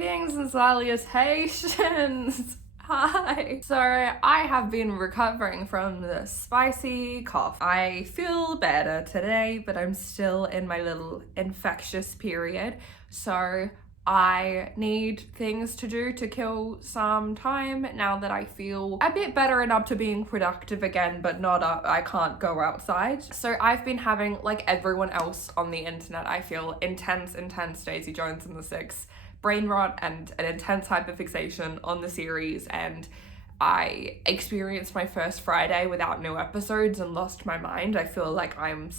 Greetings and salutations. Hi. So I have been recovering from the spicy cough. I feel better today, but I'm still in my little infectious period. So I need things to do to kill some time now that I feel a bit better and up to being productive again, but not up. I can't go outside. So I've been having, like everyone else on the internet, I feel intense Daisy Jones and the Six brain rot and an intense hyperfixation on the series, and I experienced my first Friday without new episodes and lost my mind. I feel like I'm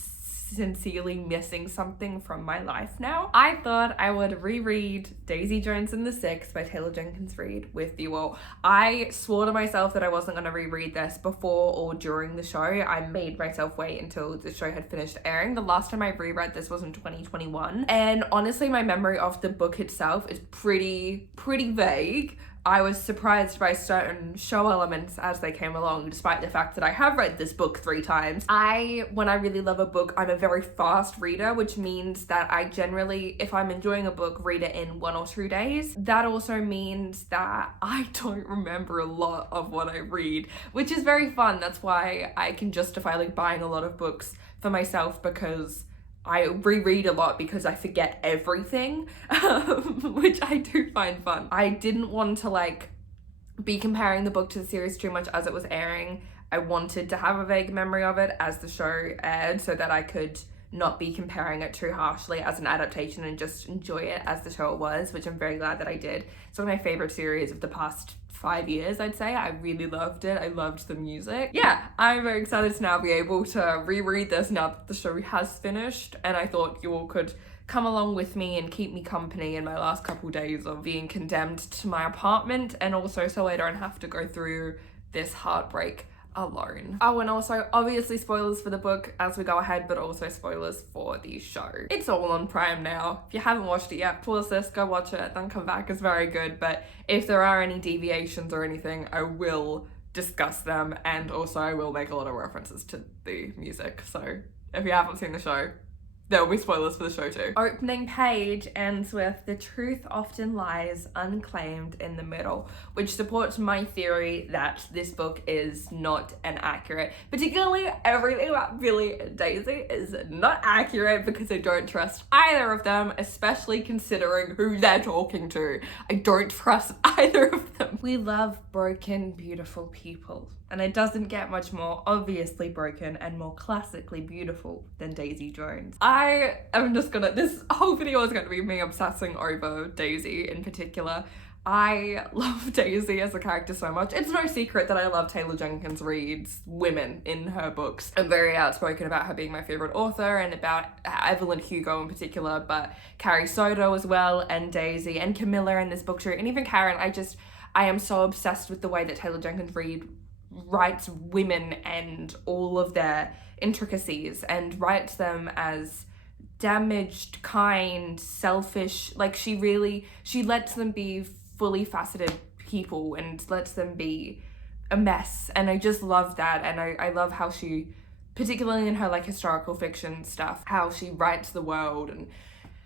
sincerely missing something from my life now. I thought I would reread Daisy Jones and the Six by Taylor Jenkins Reid with you all. I swore to myself that I wasn't going to reread this before or during the show. I made myself wait until the show had finished airing. The last time I reread this was in 2021, and honestly my memory of the book itself is pretty vague. I was surprised by certain show elements as they came along, despite the fact that I have read this book 3 times. When I really love a book, I'm a very fast reader, which means that I generally, if I'm enjoying a book, read it in 1 or 2 days. That also means that I don't remember a lot of what I read, which is very fun. That's why I can justify like buying a lot of books for myself, because I reread a lot because I forget everything, which I do find fun. I didn't want to like be comparing the book to the series too much as it was airing. I wanted to have a vague memory of it as the show aired so that I could not be comparing it too harshly as an adaptation and just enjoy it as the show it was, which I'm very glad that I did. It's one of my favorite series of the past 5 years, I'd say. I really loved it. I loved the music. Yeah, I'm very excited to now be able to reread this now that the show has finished, and I thought you all could come along with me and keep me company in my last couple days of being condemned to my apartment, and also so I don't have to go through this heartbreak alone. Oh, and also obviously spoilers for the book as we go ahead, but also spoilers for the show. It's all on Prime now. If you haven't watched it yet, pause this, go watch it, then come back. It's very good, but if there are any deviations or anything, I will discuss them, and also I will make a lot of references to the music. So if you haven't seen the show, there will be spoilers for the show too. Opening page ends with "The truth often lies unclaimed in the middle," which supports my theory that this book is not an accurate. Particularly everything about Billy and Daisy is not accurate because I don't trust either of them, especially considering who they're talking to. I don't trust either of them. We love broken, beautiful people, and it doesn't get much more obviously broken and more classically beautiful than Daisy Jones. This whole video is going to be me obsessing over Daisy in particular. I love Daisy as a character so much. It's no secret that I love Taylor Jenkins Reid's women in her books. I'm very outspoken about her being my favorite author and about Evelyn Hugo in particular, but Carrie Soto as well, and Daisy and Camilla in this book too, and even Karen. I am so obsessed with the way that Taylor Jenkins Reid writes women and all of their intricacies, and writes them as damaged, kind, selfish. Like she lets them be fully faceted people and lets them be a mess, and I just love that. And I love how she, particularly in her like historical fiction stuff, how she writes the world and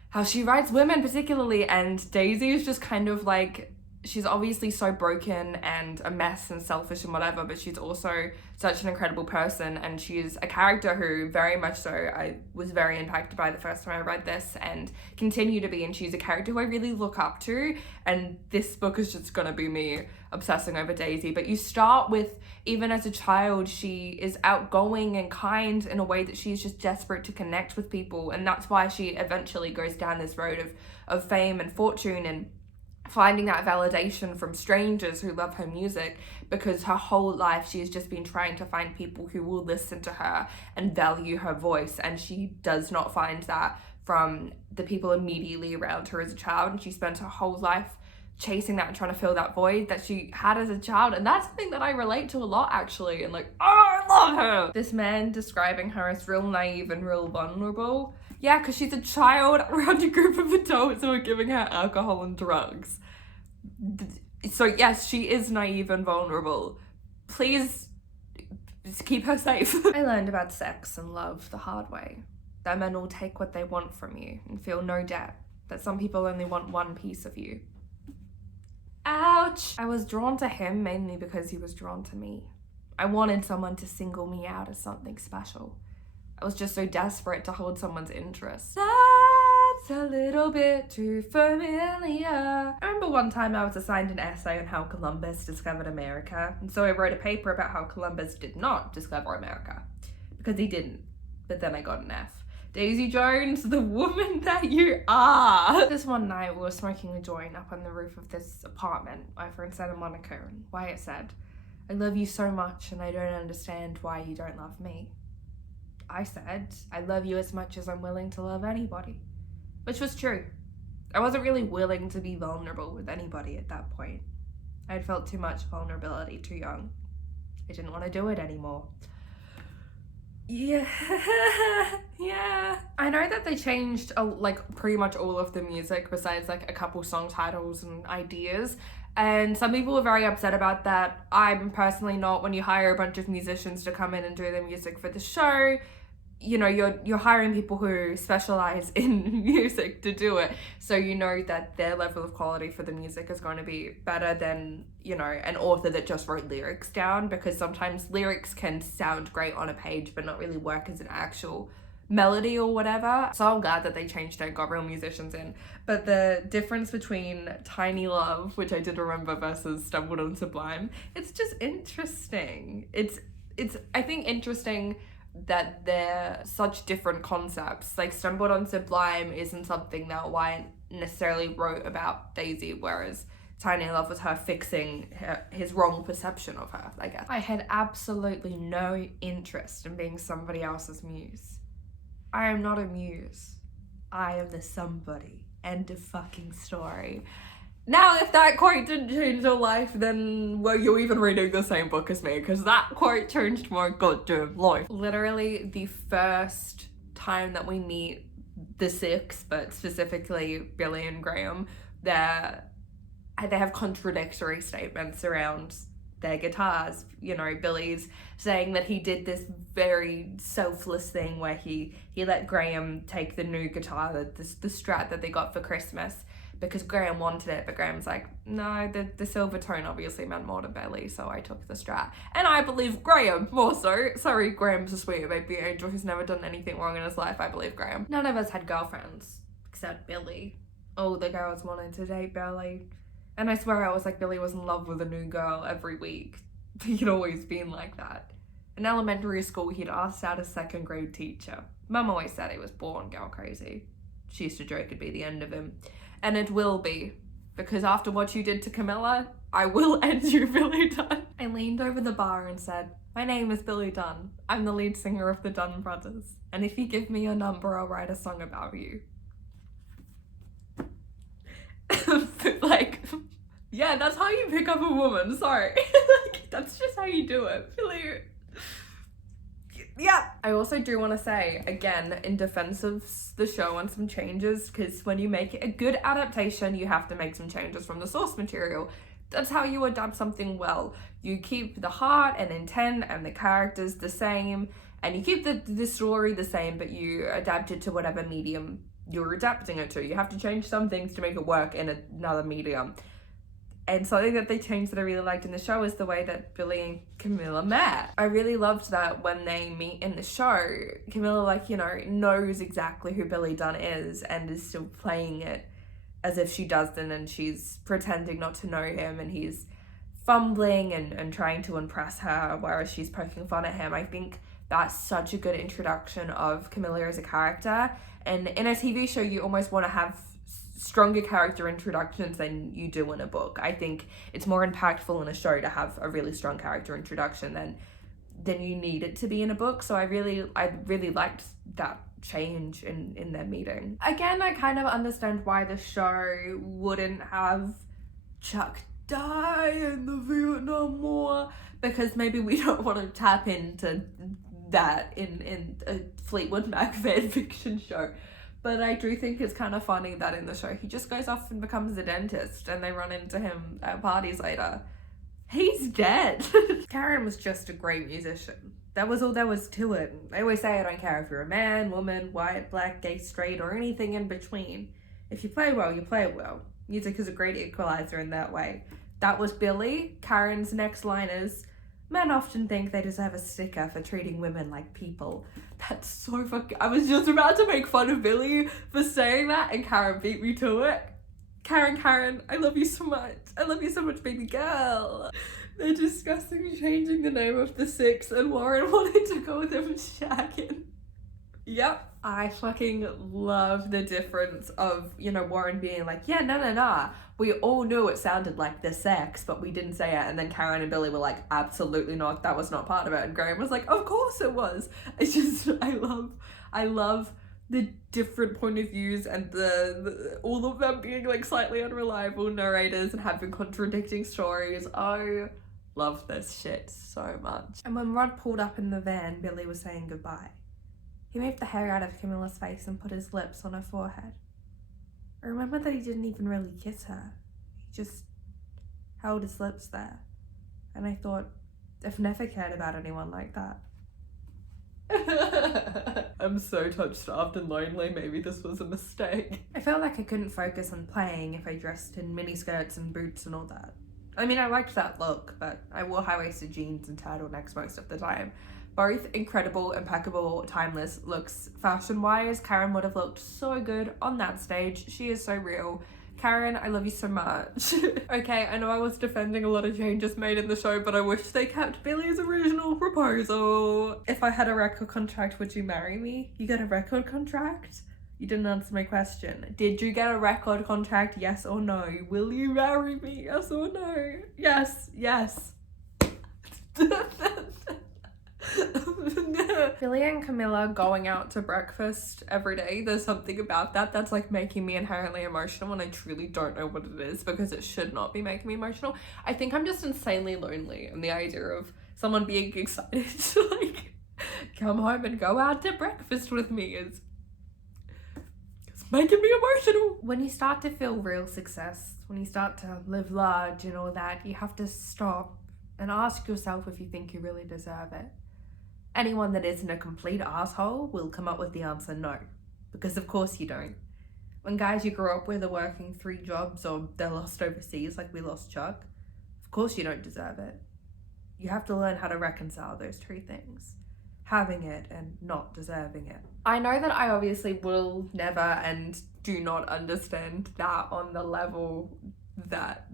how she writes women particularly. And Daisy is just kind of like, she's obviously so broken and a mess and selfish and whatever, but she's also such an incredible person, and she's a character who very much so I was very impacted by the first time I read this and continue to be, and she's a character who I really look up to, and this book is just gonna be me obsessing over Daisy. But you start with, even as a child, she is outgoing and kind in a way that she's just desperate to connect with people, and that's why she eventually goes down this road of fame and fortune and finding that validation from strangers who love her music, because her whole life she has just been trying to find people who will listen to her and value her voice, and she does not find that from the people immediately around her as a child, and she spends her whole life chasing that and trying to fill that void that she had as a child. And that's something that I relate to a lot actually, and like, oh, I love her. This man describing her as real naive and real vulnerable. Yeah, because she's a child around a group of adults who are giving her alcohol and drugs. So yes, she is naive and vulnerable. Please keep her safe. I learned about sex and love the hard way. That men will take what they want from you and feel no debt. That some people only want one piece of you. Ouch! I was drawn to him mainly because he was drawn to me. I wanted someone to single me out as something special. I was just so desperate to hold someone's interest. That's a little bit too familiar. I remember one time I was assigned an essay on how Columbus discovered America, and so I wrote a paper about how Columbus did not discover America. Because he didn't. But then I got an F. Daisy Jones, the woman that you are. This one night we were smoking a joint up on the roof of this apartment over in Santa Monica, and Wyatt said, "I love you so much and I don't understand why you don't love me." I said, "I love you as much as I'm willing to love anybody." Which was true. I wasn't really willing to be vulnerable with anybody at that point. I'd felt too much vulnerability too young. I didn't want to do it anymore. Yeah. I know that they changed like pretty much all of the music besides like a couple song titles and ideas. And some people were very upset about that. I'm personally not. When you hire a bunch of musicians to come in and do the music for the show, you know, you're hiring people who specialize in music to do it. So you know that their level of quality for the music is going to be better than, you know, an author that just wrote lyrics down, because sometimes lyrics can sound great on a page but not really work as an actual melody or whatever. So I'm glad that they changed it, got real musicians in. But the difference between Tiny Love, which I did remember, versus Stumbled on Sublime, it's just interesting. It's I think interesting that they're such different concepts. Like Stumbled on Sublime isn't something that Wyatt necessarily wrote about Daisy, whereas Tiny Love was her fixing his wrong perception of her, I guess. I had absolutely no interest in being somebody else's muse. I am not a muse. I am the somebody. End of fucking story. Now, if that quote didn't change your life, then, well, you're even reading the same book as me, because that quote changed my goddamn life. Literally, the first time that we meet the six, but specifically Billy and Graham, they have contradictory statements around their guitars. You know, Billy's saying that he did this very selfless thing where he let Graham take the new guitar, the Strat that they got for Christmas, because Graham wanted it, but Graham's like, no, the silver tone obviously meant more to Billy, so I took the Strat. And I believe Graham more so. Sorry, Graham's a sweet baby angel who's never done anything wrong in his life. I believe Graham. None of us had girlfriends, except Billy. All the girls wanted to date Billy. And I swear I was like, Billy was in love with a new girl every week. He'd always been like that. In elementary school, he'd asked out a second grade teacher. Mum always said he was born girl crazy. She used to joke it'd be the end of him. And it will be, because after what you did to Camilla, I will end you, Billy Dunn. I leaned over the bar and said, "My name is Billy Dunn. I'm the lead singer of the Dunn Brothers. And if you give me your number, I'll write a song about you." Like, yeah, that's how you pick up a woman, sorry. Like, that's just how you do it, Billy. Yeah. I also do want to say, again, in defense of the show and some changes, because when you make it a good adaptation, you have to make some changes from the source material. That's how you adapt something well. You keep the heart and intent and the characters the same, and you keep the story the same, but you adapt it to whatever medium you're adapting it to. You have to change some things to make it work in another medium. And something that they changed that I really liked in the show is the way that Billy and Camilla met. I really loved that when they meet in the show, Camilla, like, you know, knows exactly who Billy Dunn is and is still playing it as if she doesn't, and she's pretending not to know him, and he's fumbling and trying to impress her, whereas she's poking fun at him. I think that's such a good introduction of Camilla as a character. And in a TV show, you almost want to have stronger character introductions than you do in a book. I think it's more impactful in a show to have a really strong character introduction than you need it to be in a book. So I really liked that change in their meeting. Again, I kind of understand why the show wouldn't have Chuck die in the Vietnam War, because maybe we don't want to tap into that in a Fleetwood Mac fan fiction show. But I do think it's kind of funny that in the show he just goes off and becomes a dentist and they run into him at parties later. He's dead. Karen was just a great musician. That was all there was to it. I always say I don't care if you're a man, woman, white, black, gay, straight, or anything in between. If you play well, you play well. Music is a great equalizer in that way. That was Billy. Karen's next line is, men often think they deserve a sticker for treating women like people. That's so fucking... I was just about to make fun of Billy for saying that, and Karen beat me to it. Karen, I love you so much. I love you so much, baby girl. They're discussing changing the name of the Six, and Warren wanted to go with him shagging. Yep, I fucking love the difference of, you know, Warren being like, yeah, no. We all knew it sounded like the sex, but we didn't say it. And then Karen and Billy were like, absolutely not. That was not part of it. And Graham was like, of course it was. It's just, I love the different point of views and the all of them being like slightly unreliable narrators and having contradicting stories. I love this shit so much. And when Rod pulled up in the van, Billy was saying goodbye. He moved the hair out of Camilla's face and put his lips on her forehead. I remember that he didn't even really kiss her. He just held his lips there. And I thought, I've never cared about anyone like that. I'm so touch-starved and lonely. Maybe this was a mistake. I felt like I couldn't focus on playing if I dressed in miniskirts and boots and all that. I mean, I liked that look, but I wore high-waisted jeans and turtlenecks most of the time. Both incredible, impeccable, timeless looks. Fashion-wise, Karen would have looked so good on that stage. She is so real. Karen, I love you so much. Okay, I know I was defending a lot of changes made in the show, but I wish they kept Billy's original proposal. If I had a record contract, would you marry me? You got a record contract? You didn't answer my question. Did you get a record contract, yes or no? Will you marry me, yes or no? Yes. Billy and Camilla going out to breakfast every day, there's something about that that's like making me inherently emotional, and I truly don't know what it is because it should not be making me emotional. I think I'm just insanely lonely, and the idea of someone being excited to like come home and go out to breakfast with me is making me emotional. When you start to feel real success, when you start to live large and all that, you have to stop and ask yourself if you think you really deserve it. Anyone that isn't a complete asshole will come up with the answer no, because of course you don't. When guys you grew up with are working 3 jobs or they're lost overseas like we lost Chuck, of course you don't deserve it. You have to learn how to reconcile those 2 things. Having it and not deserving it. I know that I obviously will never and do not understand that on the level that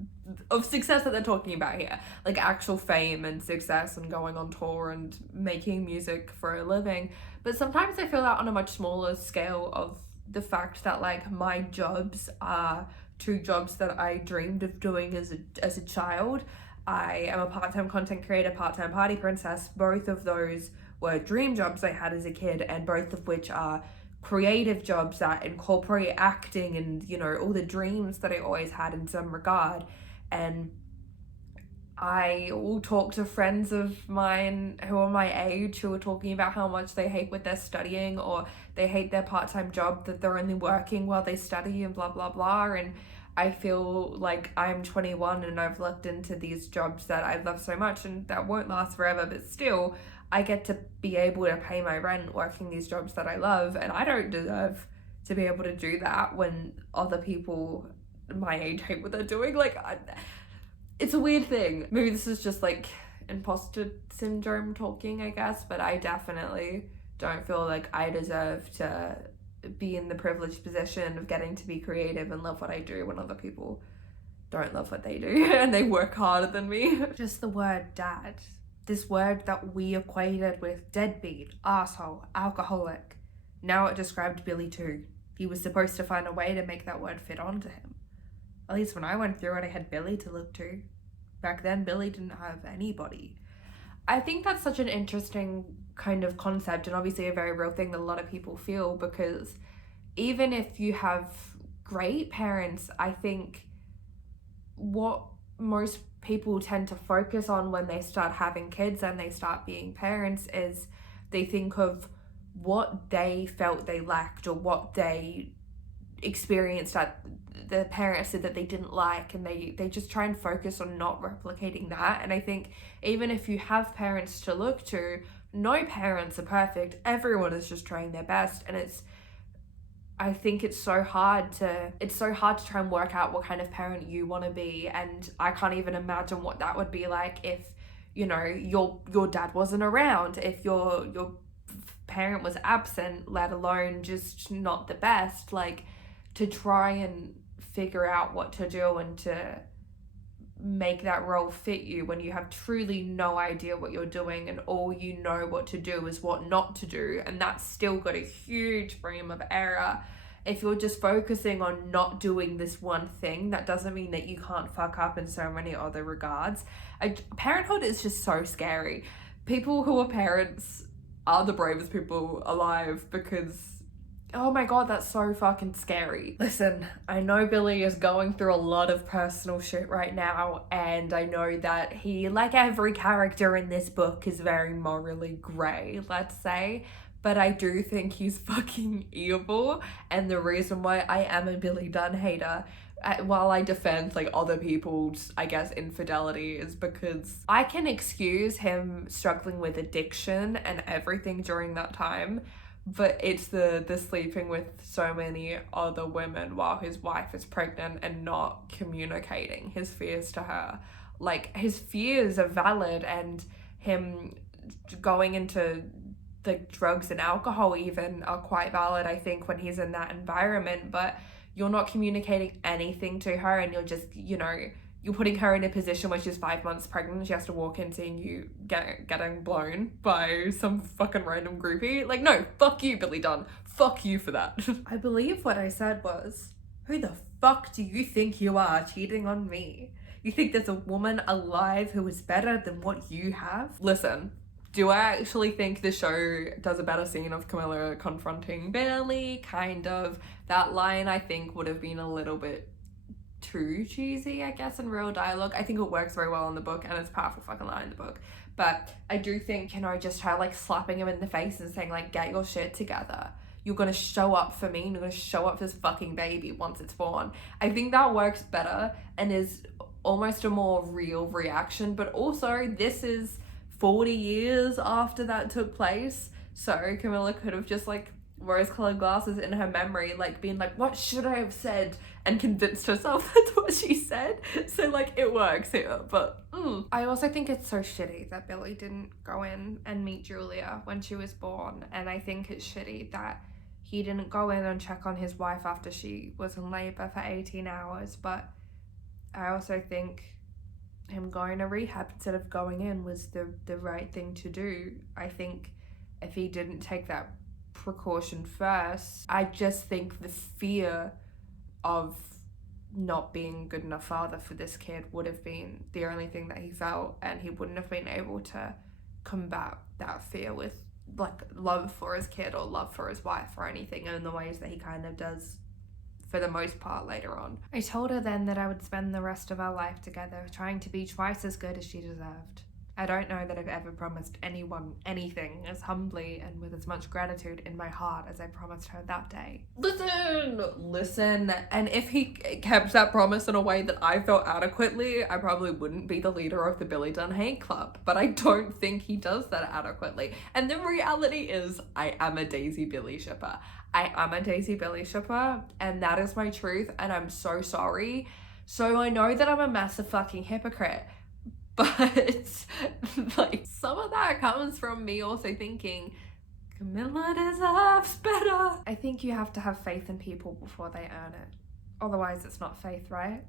of success that they're talking about here, like actual fame and success and going on tour and making music for a living. But sometimes I feel that on a much smaller scale of the fact that like my jobs are 2 jobs that I dreamed of doing as a child. I am a part-time content creator, part-time party princess. Both of those were dream jobs I had as a kid, and both of which are creative jobs that incorporate acting and, you know, all the dreams that I always had in some regard. And I will talk to friends of mine who are my age who are talking about how much they hate what they're studying, or they hate their part-time job that they're only working while they study and blah blah blah. And I feel like I'm 21 and I've looked into these jobs that I love so much and that won't last forever, but still I get to be able to pay my rent working these jobs that I love, and I don't deserve to be able to do that when other people my age hate what they're doing. Like, it's a weird thing. Maybe this is just like imposter syndrome talking, I guess, but I definitely don't feel like I deserve to be in the privileged position of getting to be creative and love what I do when other people don't love what they do and they work harder than me. Just the word dad. This word that we equated with deadbeat, asshole, alcoholic. Now it described Billy too. He was supposed to find a way to make that word fit onto him. At least when I went through it, I had Billy to look to. Back then, Billy didn't have anybody. I think that's such an interesting kind of concept, and obviously a very real thing that a lot of people feel, because even if you have great parents, I think what most people tend to focus on when they start having kids and they start being parents is they think of what they felt they lacked or what they experienced that the parents said that they didn't like, and they just try and focus on not replicating that. And I think even if you have parents to look to, no parents are perfect. Everyone is just trying their best, and I think it's so hard to try and work out what kind of parent you want to be, and I can't even imagine what that would be like if, you know, your dad wasn't around, if your parent was absent, let alone just not the best. Like, to try and figure out what to do and to make that role fit you when you have truly no idea what you're doing, and all you know what to do is what not to do, and that's still got a huge frame of error. If you're just focusing on not doing this one thing, that doesn't mean that you can't fuck up in so many other regards. Parenthood is just so scary. People who are parents are the bravest people alive, because oh my god, that's so fucking scary. Listen, I know Billy is going through a lot of personal shit right now, and I know that he, like every character in this book, is very morally grey, let's say, but I do think he's fucking evil, and the reason why I am a Billy Dunn hater, while I defend like other people's, I guess, infidelity, is because I can excuse him struggling with addiction and everything during that time, but it's the sleeping with so many other women while his wife is pregnant and not communicating his fears to her. Like, his fears are valid, and him going into the drugs and alcohol even are quite valid, I think, when he's in that environment, but you're not communicating anything to her, and you're just, you know, you're putting her in a position where she's 5 months pregnant and she has to walk in seeing you getting blown by some fucking random groupie. Like, no, fuck you, Billy Dunn. Fuck you for that. I believe what I said was, who the fuck do you think you are cheating on me? You think there's a woman alive who is better than what you have? Listen, do I actually think the show does a better scene of Camilla confronting Bailey? Kind of. That line, I think, would have been a little bit too cheesy, I guess, in real dialogue. I think it works very well in the book, and it's a powerful fucking line in the book. But I do think, you know, just her like slapping him in the face and saying like, get your shit together. You're gonna show up for me, and you're gonna show up for this fucking baby once it's born. I think that works better and is almost a more real reaction, but also this is 40 years after that took place, so Camilla could have just like rose-colored glasses in her memory, like being like, what should I have said, and convinced herself that's what she said. So like, it works here, but I also think it's so shitty that Billy didn't go in and meet Julia when she was born, and I think it's shitty that he didn't go in and check on his wife after she was in labor for 18 hours, but I also think him going to rehab instead of going in was the right thing to do. I think if he didn't take that precaution first, I just think the fear of not being a good enough father for this kid would have been the only thing that he felt, and he wouldn't have been able to combat that fear with like love for his kid or love for his wife or anything in the ways that he kind of does for the most part later on. I told her then that I would spend the rest of our life together, trying to be twice as good as she deserved. I don't know that I've ever promised anyone anything as humbly and with as much gratitude in my heart as I promised her that day. Listen, and if he kept that promise in a way that I felt adequately, I probably wouldn't be the leader of the Billy Dunn Hate Club, but I don't think he does that adequately. And the reality is, I am a Daisy Billy shipper. I am a Daisy Billy shipper, and that is my truth, and I'm so sorry. So I know that I'm a massive fucking hypocrite, but like, some of that comes from me also thinking Camilla deserves better. I think you have to have faith in people before they earn it. Otherwise it's not faith, right?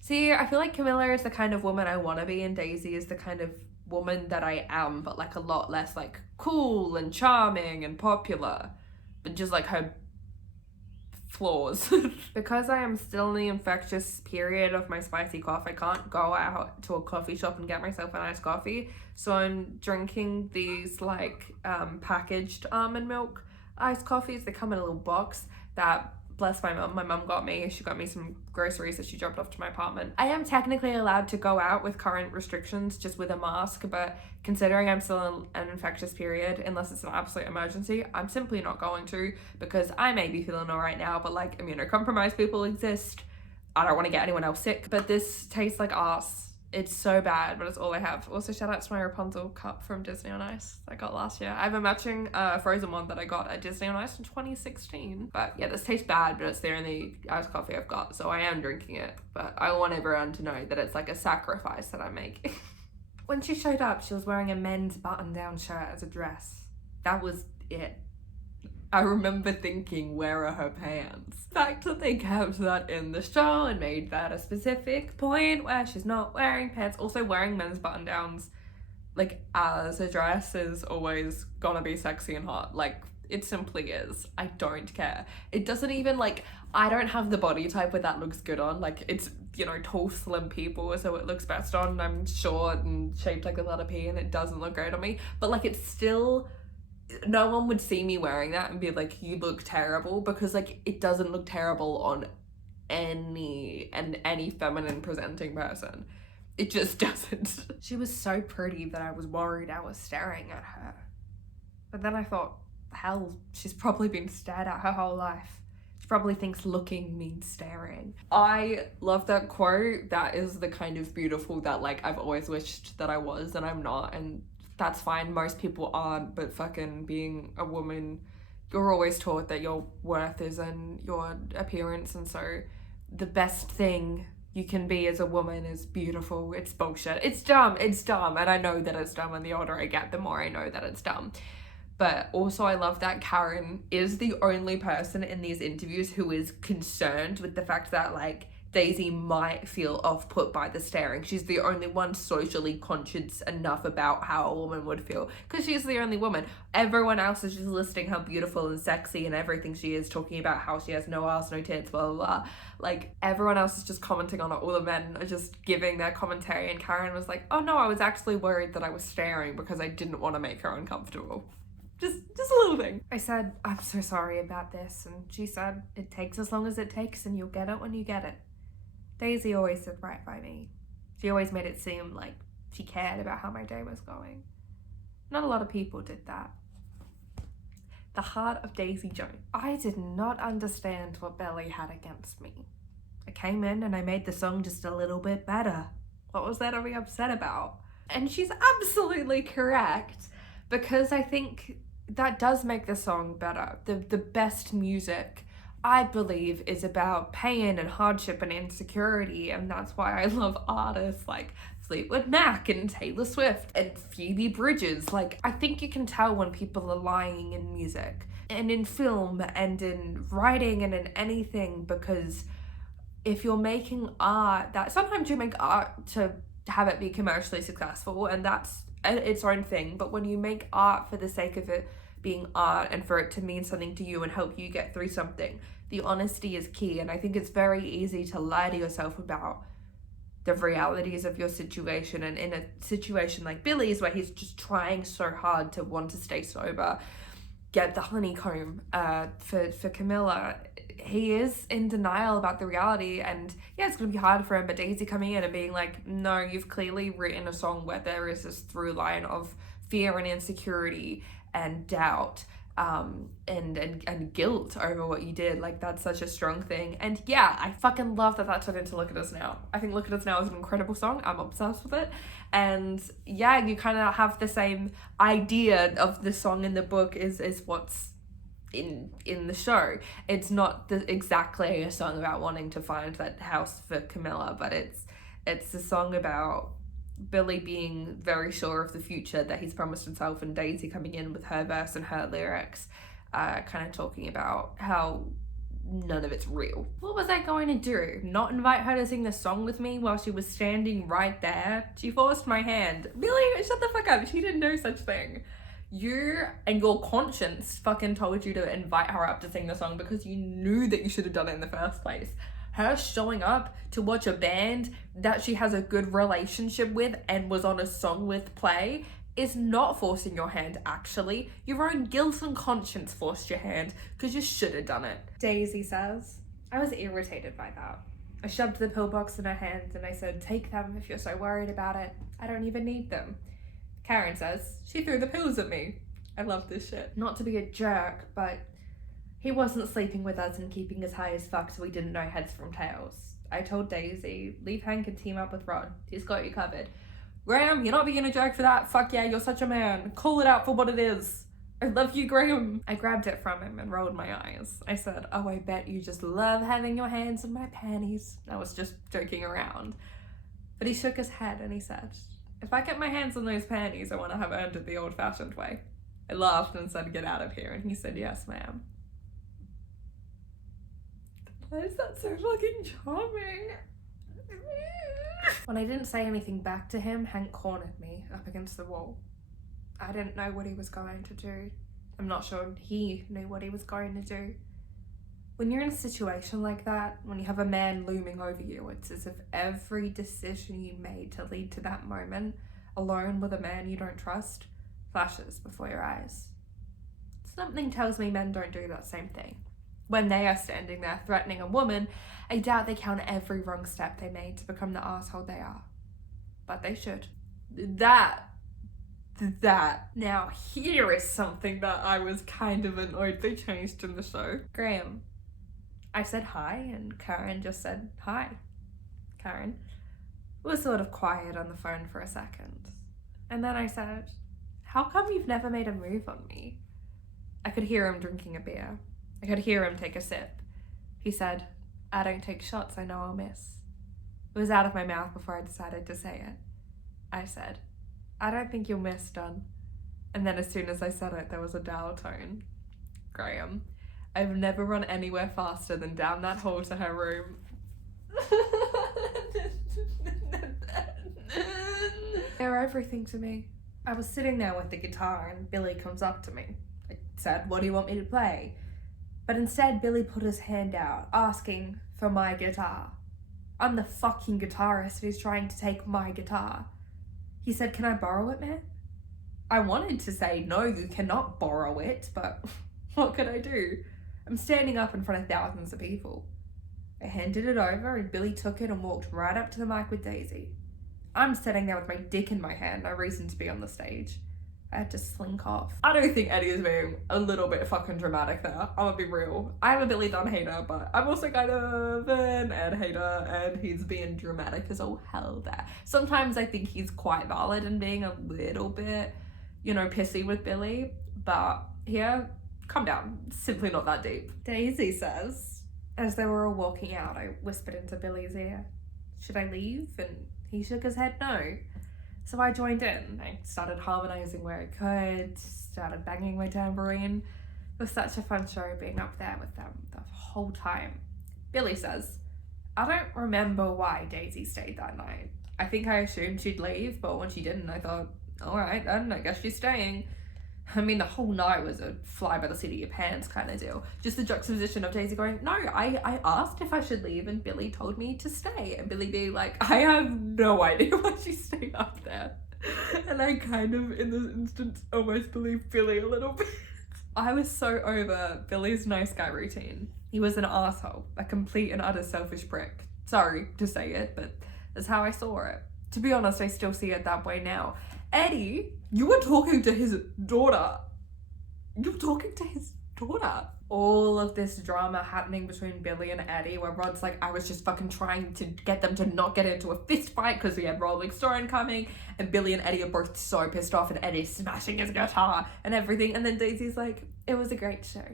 See, I feel like Camilla is the kind of woman I want to be, and Daisy is the kind of woman that I am, but like a lot less like cool and charming and popular, but just like her flaws. Because I am still in the infectious period of my spicy cough, I can't go out to a coffee shop and get myself a nice coffee, so I'm drinking these like packaged almond milk iced coffees. They come in a little box that, bless my mum got me. She got me some groceries that she dropped off to my apartment. I am technically allowed to go out with current restrictions just with a mask, but considering I'm still in an infectious period, unless it's an absolute emergency, I'm simply not going to, because I may be feeling all right now, but like immunocompromised people exist. I don't want to get anyone else sick, but this tastes like arse. It's so bad, but it's all I have. Also, shout out to my Rapunzel cup from Disney on Ice I got last year. I have a matching Frozen one that I got at Disney on Ice in 2016. But yeah, this tastes bad, but it's the only iced coffee I've got, so I am drinking it. But I want everyone to know that it's like a sacrifice that I'm making. When she showed up, she was wearing a men's button-down shirt as a dress. That was it. I remember thinking, where are her pants? The fact that they kept that in the show and made that a specific point where she's not wearing pants. Also, wearing men's button-downs, like, as a dress is always gonna be sexy and hot. Like, it simply is. I don't care. It doesn't even, like, I don't have the body type where that looks good on. Like, it's, you know, tall, slim people, so it looks best on. I'm short and shaped like a letter P, and it doesn't look great on me. But, like, it's still... no one would see me wearing that and be like, you look terrible, because like it doesn't look terrible on any feminine presenting person. It just doesn't. She was so pretty that I was worried I was staring at her. But then I thought, hell, she's probably been stared at her whole life. She probably thinks looking means staring. I love that quote. That is the kind of beautiful that like I've always wished that I was and I'm not, and that's fine, most people aren't, but fucking being a woman, you're always taught that your worth is in your appearance, and so the best thing you can be as a woman is beautiful. It's bullshit. It's dumb, and I know that it's dumb, and the older I get, the more I know that it's dumb. But also I love that Karen is the only person in these interviews who is concerned with the fact that like Daisy might feel off-put by the staring. She's the only one socially conscious enough about how a woman would feel, because she's the only woman. Everyone else is just listing how beautiful and sexy and everything she is, talking about how she has no ass, no tits, blah, blah, blah. Like, everyone else is just commenting on it. All the men are just giving their commentary, and Karen was like, oh no, I was actually worried that I was staring because I didn't want to make her uncomfortable. Just a little thing. I said, I'm so sorry about this, and she said, it takes as long as it takes, and you'll get it when you get it. Daisy always did right by me. She always made it seem like she cared about how my day was going. Not a lot of people did that. The heart of Daisy Jones. I did not understand what Belly had against me. I came in and I made the song just a little bit better. What was there to be upset about? And she's absolutely correct, because I think that does make the song better. The best music, I believe, is about pain and hardship and insecurity, and that's why I love artists like Fleetwood Mac and Taylor Swift and Phoebe Bridgers. Like, I think you can tell when people are lying in music and in film and in writing and in anything, because if you're making art, that sometimes you make art to have it be commercially successful, and that's its own thing, but when you make art for the sake of it being art and for it to mean something to you and help you get through something, the honesty is key. And I think it's very easy to lie to yourself about the realities of your situation, and in a situation like Billy's where he's just trying so hard to want to stay sober, get the honeycomb for Camilla, he is in denial about the reality. And yeah, it's gonna be hard for him, but Daisy coming in and being like, no, you've clearly written a song where there is this through line of fear and insecurity and doubt and guilt over what you did. Like, that's such a strong thing. And yeah, I fucking love that turned into Look at Us Now. I think Look at Us Now is an incredible song. I'm obsessed with it. And yeah, you kind of have the same idea of the song in the book is what's in the show. It's not exactly a song about wanting to find that house for Camilla, but it's a song about Billy being very sure of the future that he's promised himself, and Daisy coming in with her verse and her lyrics, kind of talking about how none of it's real. What was I going to do? Not invite her to sing the song with me while she was standing right there? She forced my hand. Billy, shut the fuck up. She did no such thing. You and your conscience fucking told you to invite her up to sing the song because you knew that you should have done it in the first place. Her showing up to watch a band that she has a good relationship with and was on a song with play is not forcing your hand, actually. Your own guilt and conscience forced your hand because you should have done it. Daisy says, I was irritated by that. I shoved the pillbox in her hand and I said, take them if you're so worried about it. I don't even need them. Karen says, she threw the pills at me. I love this shit. Not to be a jerk, but he wasn't sleeping with us and keeping us high as fuck so we didn't know heads from tails. I told Daisy, leave Hank and team up with Rod. He's got you covered. Graham, you're not being a jerk for that. Fuck yeah, you're such a man. Call it out for what it is. I love you, Graham. I grabbed it from him and rolled my eyes. I said, oh, I bet you just love having your hands in my panties. I was just joking around. But he shook his head and he said, if I get my hands on those panties, I want to have earned it the old-fashioned way. I laughed and said, get out of here. And he said, yes, ma'am. Why is that so fucking charming? When I didn't say anything back to him, Hank cornered me up against the wall. I didn't know what he was going to do. I'm not sure he knew what he was going to do. When you're in a situation like that, when you have a man looming over you, it's as if every decision you made to lead to that moment, alone with a man you don't trust, flashes before your eyes. Something tells me men don't do that same thing. When they are standing there threatening a woman, I doubt they count every wrong step they made to become the asshole they are. But they should. That. Now here is something that I was kind of annoyed they changed in the show. Graham. I said hi and Karen just said hi. Karen was sort of quiet on the phone for a second. And then I said, how come you've never made a move on me? I could hear him drinking a beer. I could hear him take a sip. He said, I don't take shots I know I'll miss. It was out of my mouth before I decided to say it. I said, I don't think you'll miss, Don. And then as soon as I said it, there was a dial tone. Graham, I've never run anywhere faster than down that hall to her room. They're everything to me. I was sitting there with the guitar and Billy comes up to me. I said, what do you want me to play? But instead, Billy put his hand out, asking for my guitar. I'm the fucking guitarist who's trying to take my guitar. He said, can I borrow it, man? I wanted to say, no, you cannot borrow it, but what could I do? I'm standing up in front of thousands of people. I handed it over and Billy took it and walked right up to the mic with Daisy. I'm sitting there with my dick in my hand, no reason to be on the stage. I had to slink off. I don't think Eddie is being a little bit fucking dramatic there. I'm gonna be real. I'm a Billy Dunn hater, but I'm also kind of an Ed hater, and he's being dramatic as all hell there. Sometimes I think he's quite valid in being a little bit, pissy with Billy, but here, calm down. Simply not that deep. Daisy says, as they were all walking out, I whispered into Billy's ear, should I leave? And he shook his head no. So I joined in. I started harmonizing where I could, started banging my tambourine. It was such a fun show being up there with them the whole time. Billy says, I don't remember why Daisy stayed that night. I think I assumed she'd leave, but when she didn't, I thought, all right, then I guess she's staying. I mean, the whole night was a fly by the seat of your pants kind of deal. Just the juxtaposition of Daisy going, no, I asked if I should leave and Billy told me to stay. And Billy being like, I have no idea why she's staying up there. And I kind of, in this instance, almost believe Billy a little bit. I was so over Billy's nice guy routine. He was an asshole, a complete and utter selfish prick. Sorry to say it, but that's how I saw it. To be honest, I still see it that way now. Eddie, you were talking to his daughter. All of this drama happening between Billy and Eddie, where Rod's like, I was just fucking trying to get them to not get into a fist fight because we had Rolling Stone coming, and Billy and Eddie are both so pissed off, and Eddie's smashing his guitar and everything, and then Daisy's like, it was a great show.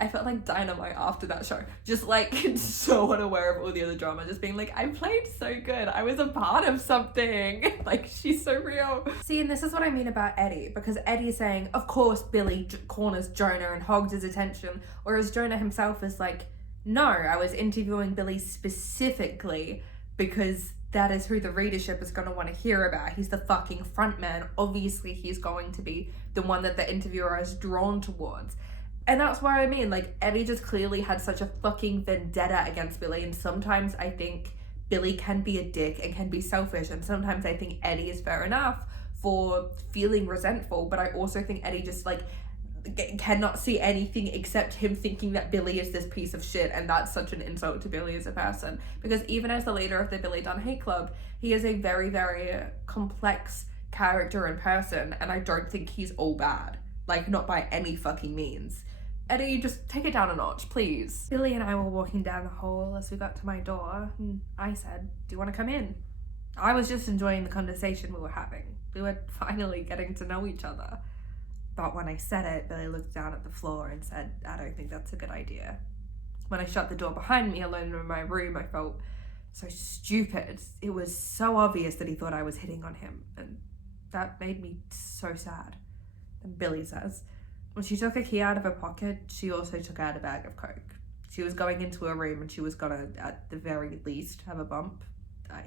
I felt like dynamite after that show. Just like so unaware of all the other drama. Just being like, I played so good. I was a part of something. Like, she's so real. See, and this is what I mean about Eddie. Because Eddie's saying, of course, Billy corners Jonah and hogs his attention. Whereas Jonah himself is like, no, I was interviewing Billy specifically because that is who the readership is going to want to hear about. He's the fucking front man. Obviously, he's going to be the one that the interviewer is drawn towards. And that's what I mean, like, Eddie just clearly had such a fucking vendetta against Billy, and sometimes I think Billy can be a dick and can be selfish, and sometimes I think Eddie is fair enough for feeling resentful, but I also think Eddie just, like, cannot see anything except him thinking that Billy is this piece of shit, and that's such an insult to Billy as a person, because even as the leader of the Billy Dunn Hate Club, he is a very, very complex character and person, and I don't think he's all bad, like, not by any fucking means. Eddie, just take it down a notch, please. Billy and I were walking down the hall as we got to my door, and I said, do you want to come in? I was just enjoying the conversation we were having. We were finally getting to know each other. But when I said it, Billy looked down at the floor and said, I don't think that's a good idea. When I shut the door behind me alone in my room, I felt so stupid. It was so obvious that he thought I was hitting on him, and that made me so sad. And Billy says, when she took a key out of her pocket, she also took out a bag of coke. She was going into her room and she was gonna, at the very least, have a bump. I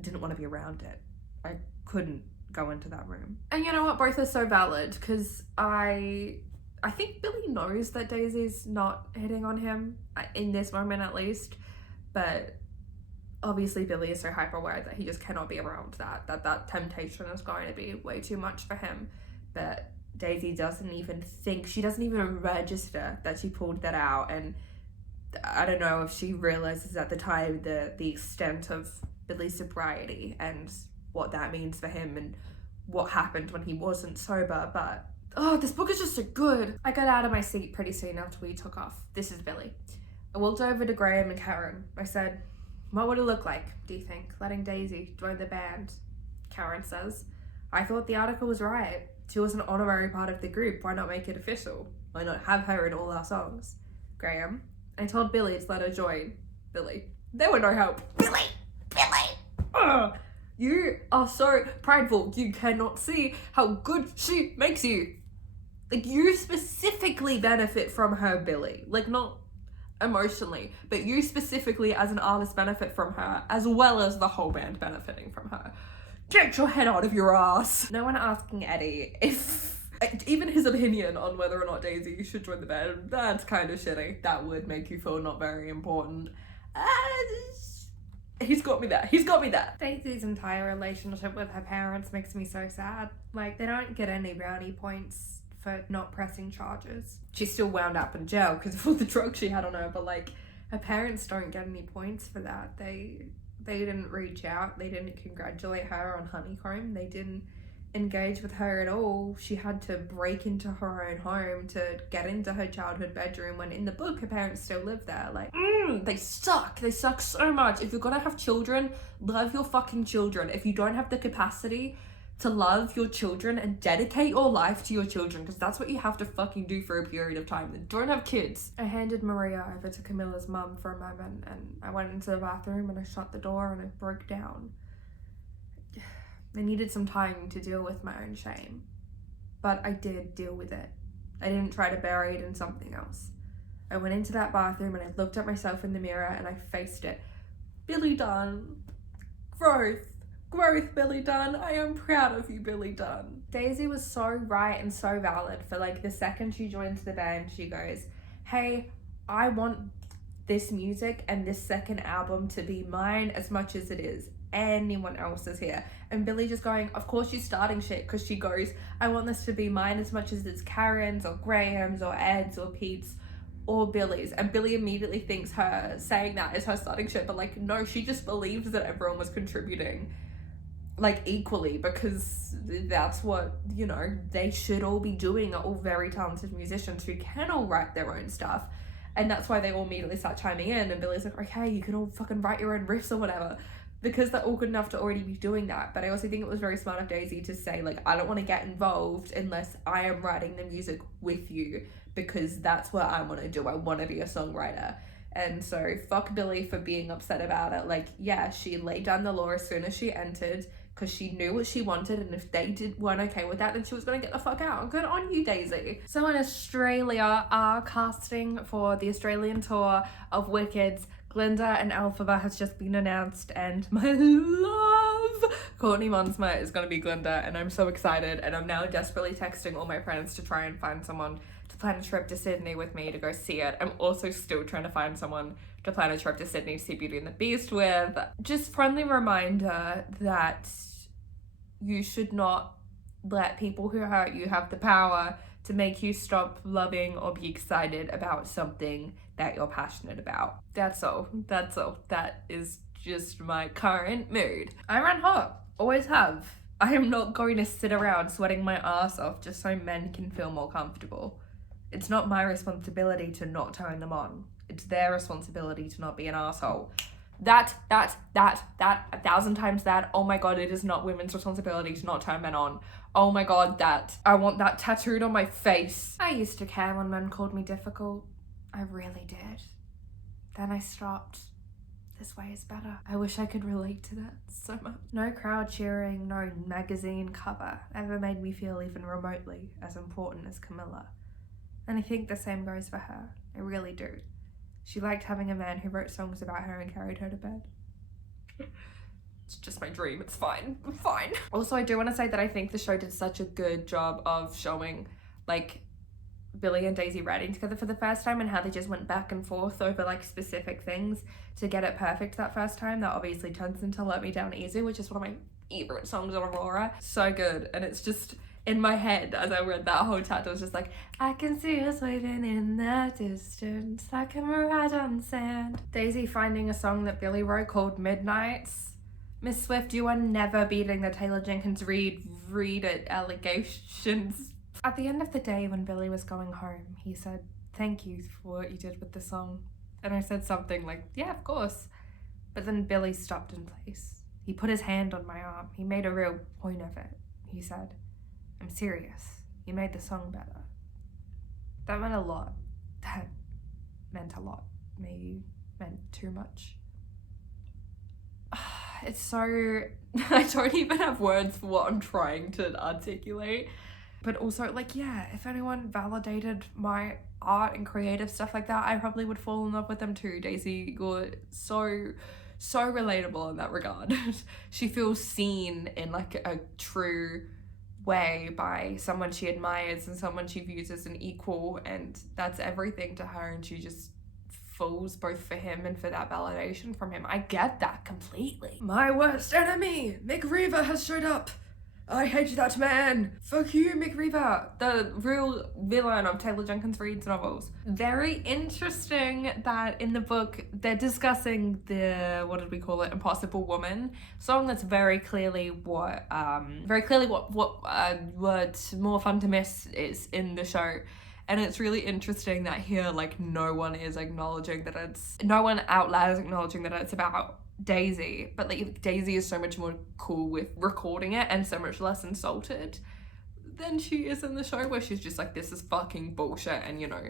didn't want to be around it. I couldn't go into that room. And you know what? Both are so valid, because I think Billy knows that Daisy's not hitting on him, in this moment at least, but obviously Billy is so hyper aware that he just cannot be around that temptation is going to be way too much for him. But Daisy doesn't even think, she doesn't even register that she pulled that out, and I don't know if she realizes at the time the extent of Billy's sobriety and what that means for him and what happened when he wasn't sober, but oh, this book is just so good. I got out of my seat pretty soon after we took off. This is Billy. I walked over to Graham and Karen. I said, what would it look like, do you think, letting Daisy join the band? Karen says, I thought the article was right. She was an honorary part of the group. Why not make it official? Why not have her in all our songs? Graham, I told Billy to let her join. Billy, there were no help. Billy! Ugh. You are so prideful. You cannot see how good she makes you. Like, you specifically benefit from her, Billy. Like, not emotionally, but you specifically as an artist benefit from her, as well as the whole band benefiting from her. Get your head out of your ass. No one asking Eddie if even his opinion on whether or not Daisy should join the band. That's kind of shitty. That would make you feel not very important. He's got me there. Daisy's entire relationship with her parents makes me so sad. Like, they don't get any brownie points for not pressing charges. She's still wound up in jail because of all the drugs she had on her, but like, her parents don't get any points for that. They didn't reach out. They didn't congratulate her on Honeycomb. They didn't engage with her at all. She had to break into her own home to get into her childhood bedroom, when in the book her parents still live there. Like, they suck so much. If you're gonna have children, love your fucking children. If you don't have the capacity to love your children and dedicate your life to your children, because that's what you have to fucking do for a period of time, then don't have kids. I handed Maria over to Camilla's mum for a moment, and I went into the bathroom and I shut the door and I broke down. I needed some time to deal with my own shame, but I did deal with it. I didn't try to bury it in something else. I went into that bathroom and I looked at myself in the mirror and I faced it. Billy Dunn. Growth, Billy Dunn. I am proud of you, Billy Dunn. Daisy was so right and so valid. For like the second she joins the band, she goes, hey, I want this music and this second album to be mine as much as it is anyone else's here. And Billy just going, of course she's starting shit, because she goes, I want this to be mine as much as it's Karen's or Graham's or Ed's or Pete's or Billy's. And Billy immediately thinks her saying that is her starting shit, but like, no, she just believed that everyone was contributing like equally, because that's what, you know, they should all be doing, are all very talented musicians who can all write their own stuff. And that's why they all immediately start chiming in, and Billy's like, okay, you can all fucking write your own riffs or whatever, because they're all good enough to already be doing that. But I also think it was very smart of Daisy to say, like, I don't want to get involved unless I am writing the music with you, because that's what I want to do. I want to be a songwriter. And so fuck Billy for being upset about it. Like, yeah, she laid down the law as soon as she entered, because she knew what she wanted, and if they weren't okay with that, then she was going to get the fuck out. Good on you, Daisy. So in Australia, our casting for the Australian tour of Wicked's Glinda and Elphaba has just been announced, and my love, Courtney Monsma is going to be Glinda, and I'm so excited, and I'm now desperately texting all my friends to try and find someone to plan a trip to Sydney with me to go see it. I'm also still trying to find someone to plan a trip to Sydney to see Beauty and the Beast with. Just friendly reminder that you should not let people who hurt you have the power to make you stop loving or be excited about something that you're passionate about. That's all. That is just my current mood. I run hot. Always have. I am not going to sit around sweating my ass off just so men can feel more comfortable. It's not my responsibility to not turn them on. It's their responsibility to not be an asshole. That, 1,000 times that. Oh my god, it is not women's responsibility to not turn men on. Oh my god, that. I want that tattooed on my face. I used to care when men called me difficult. I really did. Then I stopped. This way is better. I wish I could relate to that so much. No crowd cheering, no magazine cover ever made me feel even remotely as important as Camilla. And I think the same goes for her. I really do. She liked having a man who wrote songs about her and carried her to bed. It's just my dream. It's fine. I'm fine. Also, I do want to say that I think the show did such a good job of showing, like, Billy and Daisy writing together for the first time and how they just went back and forth over, like, specific things to get it perfect that first time. That obviously turns into Let Me Down Easy, which is one of my favorite songs on Aurora. So good. And it's just in my head as I read that whole chapter, I was just like, I can see us waving in the distance like a mirage on sand. Daisy finding a song that Billy wrote called Midnights. Miss Swift, you are never beating the Taylor Jenkins Reid read it allegations. At the end of the day, when Billy was going home, he said, thank you for what you did with the song. And I said something like, yeah, of course. But then Billy stopped in place. He put his hand on my arm. He made a real point of it. He said, I'm serious. You made the song better. That meant a lot. That meant a lot. Maybe meant too much. It's so... I don't even have words for what I'm trying to articulate. But also, like, yeah, if anyone validated my art and creative stuff like that, I probably would fall in love with them too. Daisy, you're so relatable in that regard. She feels seen in, like, a true way by someone she admires and someone she views as an equal, and that's everything to her, and she just falls both for him and for that validation from him. I get that completely. My worst enemy, Mick Reaver, has showed up. I hate that man. Fuck you, Mick Reaver, the real villain of Taylor Jenkins Reid's novels. Very interesting that in the book they're discussing the, what did we call it, Impossible Woman song. That's very clearly what More Fun to Miss is in the show. And it's really interesting that here, like, no one out loud is acknowledging that it's about Daisy, but, like, Daisy is so much more cool with recording it and so much less insulted than she is in the show, where she's just like, this is fucking bullshit, and, you know,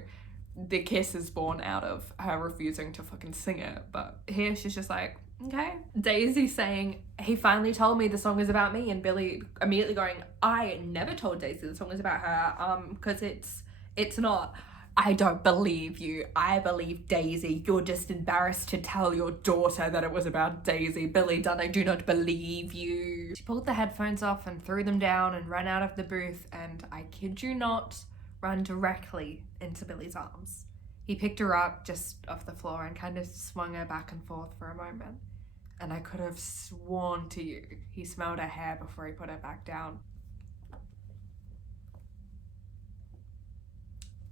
the kiss is born out of her refusing to fucking sing it. But here she's just like, okay. Daisy saying, he finally told me the song is about me, and Billy immediately going, I never told Daisy the song is about her, because it's not. I don't believe you. I believe Daisy. You're just embarrassed to tell your daughter that it was about Daisy. Billy Dunn, I do not believe you. She pulled the headphones off and threw them down and ran out of the booth, and I kid you not, ran directly into Billy's arms. He picked her up just off the floor and kind of swung her back and forth for a moment. And I could have sworn to you he smelled her hair before he put her back down.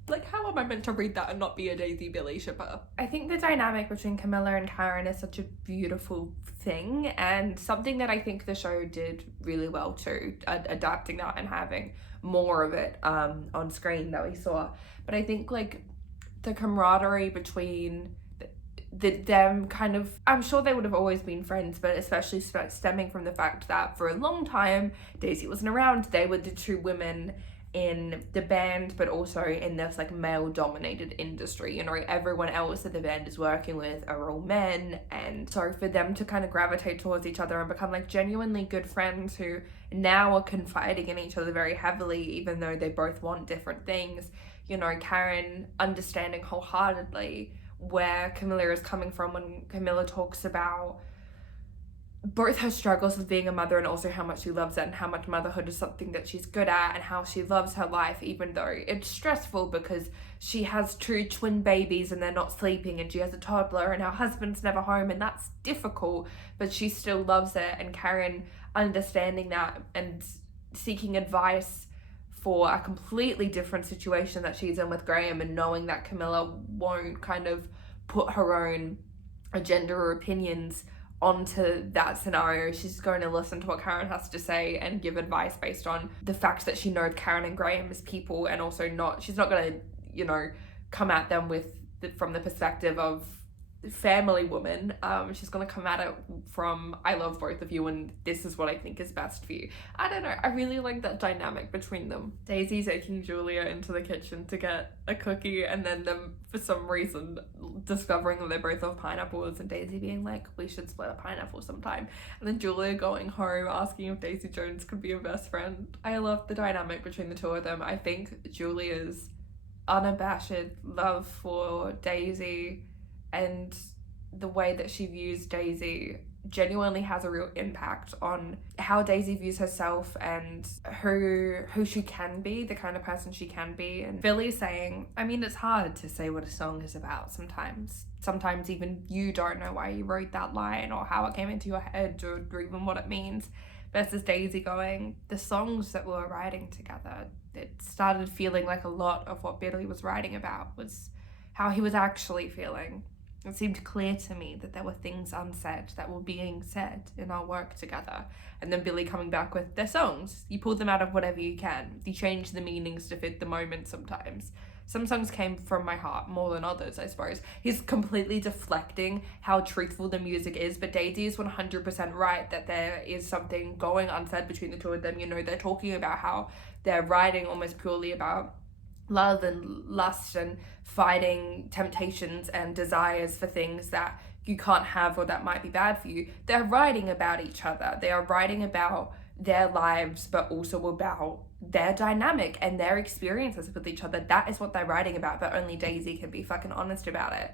Like, how am I meant to read that and not be a Daisy Billy shipper? I think the dynamic between Camilla and Karen is such a beautiful thing, and something that I think the show did really well too, adapting that and having more of it on screen that we saw. But I think, like, the camaraderie between them kind of, I'm sure they would have always been friends, but especially stemming from the fact that for a long time Daisy wasn't around. They were the two women in the band, but also in this, like, male dominated industry. You know, everyone else that the band is working with are all men, and so for them to kind of gravitate towards each other and become, like, genuinely good friends who now are confiding in each other very heavily, even though they both want different things. You know, Karen understanding wholeheartedly where Camilla is coming from when Camilla talks about both her struggles with being a mother and also how much she loves it, and how much motherhood is something that she's good at, and how she loves her life even though it's stressful because she has two twin babies and they're not sleeping, and she has a toddler and her husband's never home, and that's difficult, but she still loves it. And Karen understanding that and seeking advice for a completely different situation that she's in with Graham, and knowing that Camilla won't kind of put her own agenda or opinions onto that scenario. She's going to listen to what Karen has to say and give advice based on the fact that she knows Karen and Graham as people, and also she's not going to you know, come at them from the perspective of family woman. She's gonna come at it from, I love both of you and this is what I think is best for you. I don't know, I really like that dynamic between them. Daisy taking Julia into the kitchen to get a cookie, and then them for some reason discovering that they both love pineapples, and Daisy being like, we should split a pineapple sometime, and then Julia going home asking if Daisy Jones could be a best friend. I love the dynamic between the two of them. I think Julia's unabashed love for Daisy and the way that she views Daisy genuinely has a real impact on how Daisy views herself and who she can be, the kind of person she can be. And Billy's saying, I mean, it's hard to say what a song is about sometimes. Sometimes even you don't know why you wrote that line or how it came into your head or even what it means. Versus Daisy going, the songs that we were writing together, it started feeling like a lot of what Billy was writing about was how he was actually feeling. It seemed clear to me that there were things unsaid that were being said in our work together. And then Billy coming back with, their songs. You pull them out of whatever you can. You change the meanings to fit the moment sometimes. Some songs came from my heart more than others, I suppose. He's completely deflecting how truthful the music is, but Daisy is 100% right that there is something going unsaid between the two of them. You know, they're talking about how they're writing almost purely about love and lust and fighting temptations and desires for things that you can't have or that might be bad for you. They're writing about each other. They are writing about their lives, but also about their dynamic and their experiences with each other. That is what they're writing about, but only Daisy can be fucking honest about it.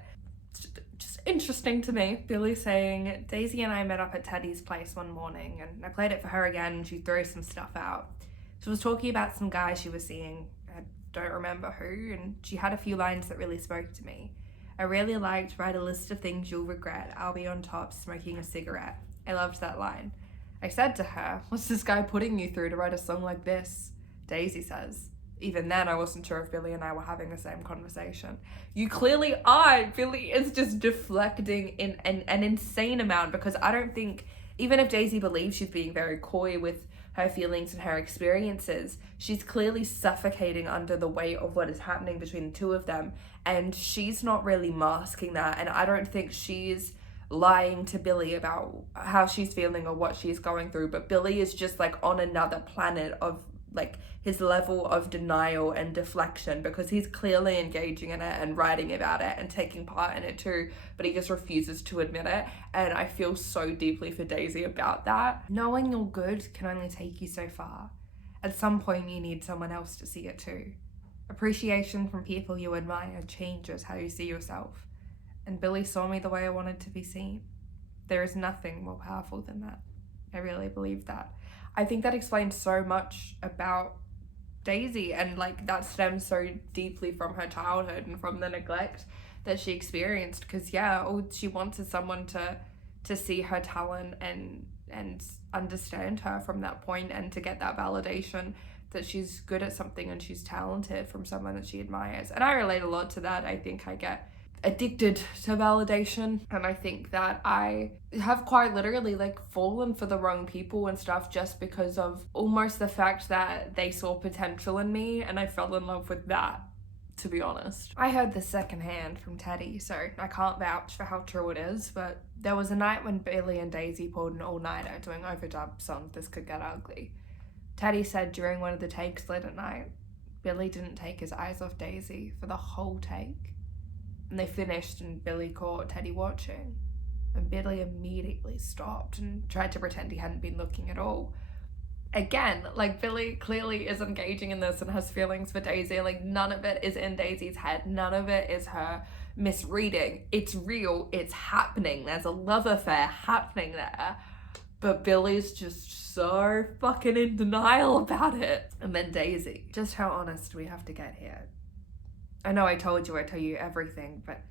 It's just interesting to me. Billy saying, Daisy and I met up at Teddy's place one morning and I played it for her again and she threw some stuff out. She was talking about some guy she was seeing. I don't remember who, and she had a few lines that really spoke to me. I really liked, write a list of things you'll regret. I'll be on top smoking a cigarette. I loved that line. I said to her, what's this guy putting you through to write a song like this? Daisy says. Even then, I wasn't sure if Billy and I were having the same conversation. You clearly are. Billy is just deflecting in an insane amount, because I don't think, even if Daisy believes she's being very coy with her feelings and her experiences, she's clearly suffocating under the weight of what is happening between the two of them, and she's not really masking that. And I don't think she's lying to Billy about how she's feeling or what she's going through, but Billy is just like on another planet of like his level of denial and deflection, because he's clearly engaging in it and writing about it and taking part in it too, but he just refuses to admit it. And I feel so deeply for Daisy about that. Knowing you're good can only take you so far. At some point you need someone else to see it too. Appreciation from people you admire changes how you see yourself. And Billy saw me the way I wanted to be seen. There is nothing more powerful than that. I really believe that. I think that explains so much about Daisy, and like that stems so deeply from her childhood and from the neglect that she experienced, because yeah, all she wants is someone to see her talent and understand her from that point, and to get that validation that she's good at something and she's talented from someone that she admires. And I relate a lot to that. I think I get addicted to validation, and I think that I have quite literally like fallen for the wrong people and stuff just because of almost the fact that they saw potential in me, and I fell in love with that, to be honest. I heard this secondhand from Teddy, so I can't vouch for how true it is, but there was a night when Billy and Daisy pulled an all-nighter doing overdubs on This Could Get Ugly. Teddy said during one of the takes late at night, Billy didn't take his eyes off Daisy for the whole take. And they finished and Billy caught Teddy watching. And Billy immediately stopped and tried to pretend he hadn't been looking at all. Again, like Billy clearly is engaging in this and has feelings for Daisy. Like none of it is in Daisy's head. None of it is her misreading. It's real. It's happening. There's a love affair happening there. But Billy's just so fucking in denial about it. And then Daisy. Just how honest we have to get here. I know I told you I'd tell you everything, but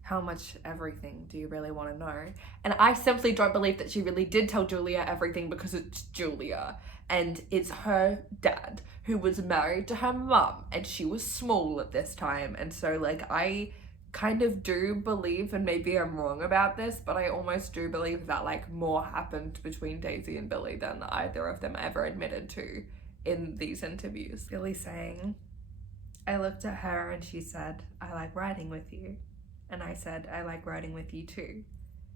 how much everything do you really want to know? And I simply don't believe that she really did tell Julia everything, because it's Julia and it's her dad who was married to her mum, and she was small at this time. And so like I kind of do believe, and maybe I'm wrong about this, but I almost do believe that like more happened between Daisy and Billy than either of them ever admitted to in these interviews. Billy saying, I looked at her and she said, I like riding with you. And I said, I like riding with you too.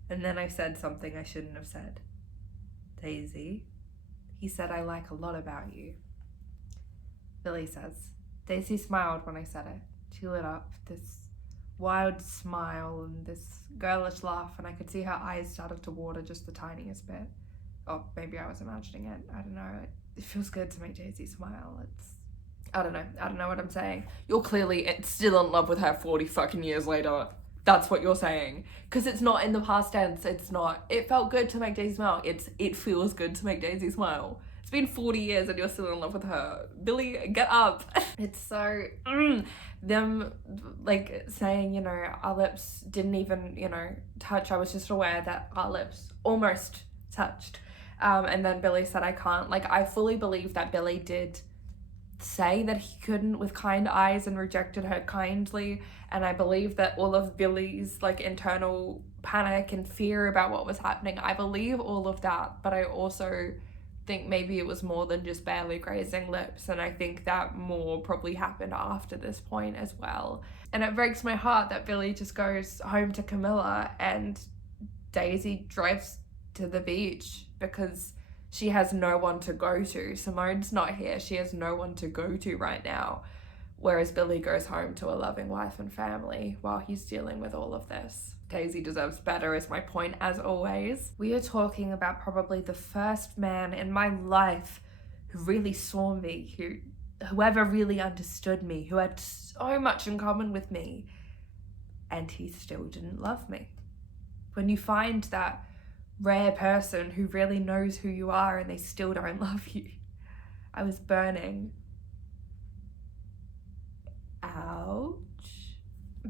And then I said something I shouldn't have said. Daisy, he said, I like a lot about you. Billy says. Daisy smiled when I said it. She lit up, this wild smile and this girlish laugh, and I could see her eyes started to water just the tiniest bit. Oh, maybe I was imagining it. I don't know. It feels good to make Daisy smile. I don't know what I'm saying. You're clearly still in love with her 40 fucking years later. That's what you're saying. Because it's not in the past tense. It's not. It felt good to make Daisy smile. It feels good to make Daisy smile. It's been 40 years and you're still in love with her. Billy, get up. It's so, them like saying, you know, our lips didn't even, you know, touch. I was just aware that our lips almost touched. And then Billy said, I can't. Like, I fully believe that Billy did say that he couldn't with kind eyes and rejected her kindly. And I believe that all of Billy's like internal panic and fear about what was happening, I believe all of that. But I also think maybe it was more than just barely grazing lips, and I think that more probably happened after this point as well. And it breaks my heart that Billy just goes home to Camilla and Daisy drives to the beach because she has no one to go to. Simone's not here. She has no one to go to right now. Whereas Billy goes home to a loving wife and family while he's dealing with all of this. Daisy deserves better is my point as always. We are talking about probably the first man in my life who really saw me, whoever really understood me, who had so much in common with me, and he still didn't love me. When you find that rare person who really knows who you are and they still don't love you. I was burning. Ouch.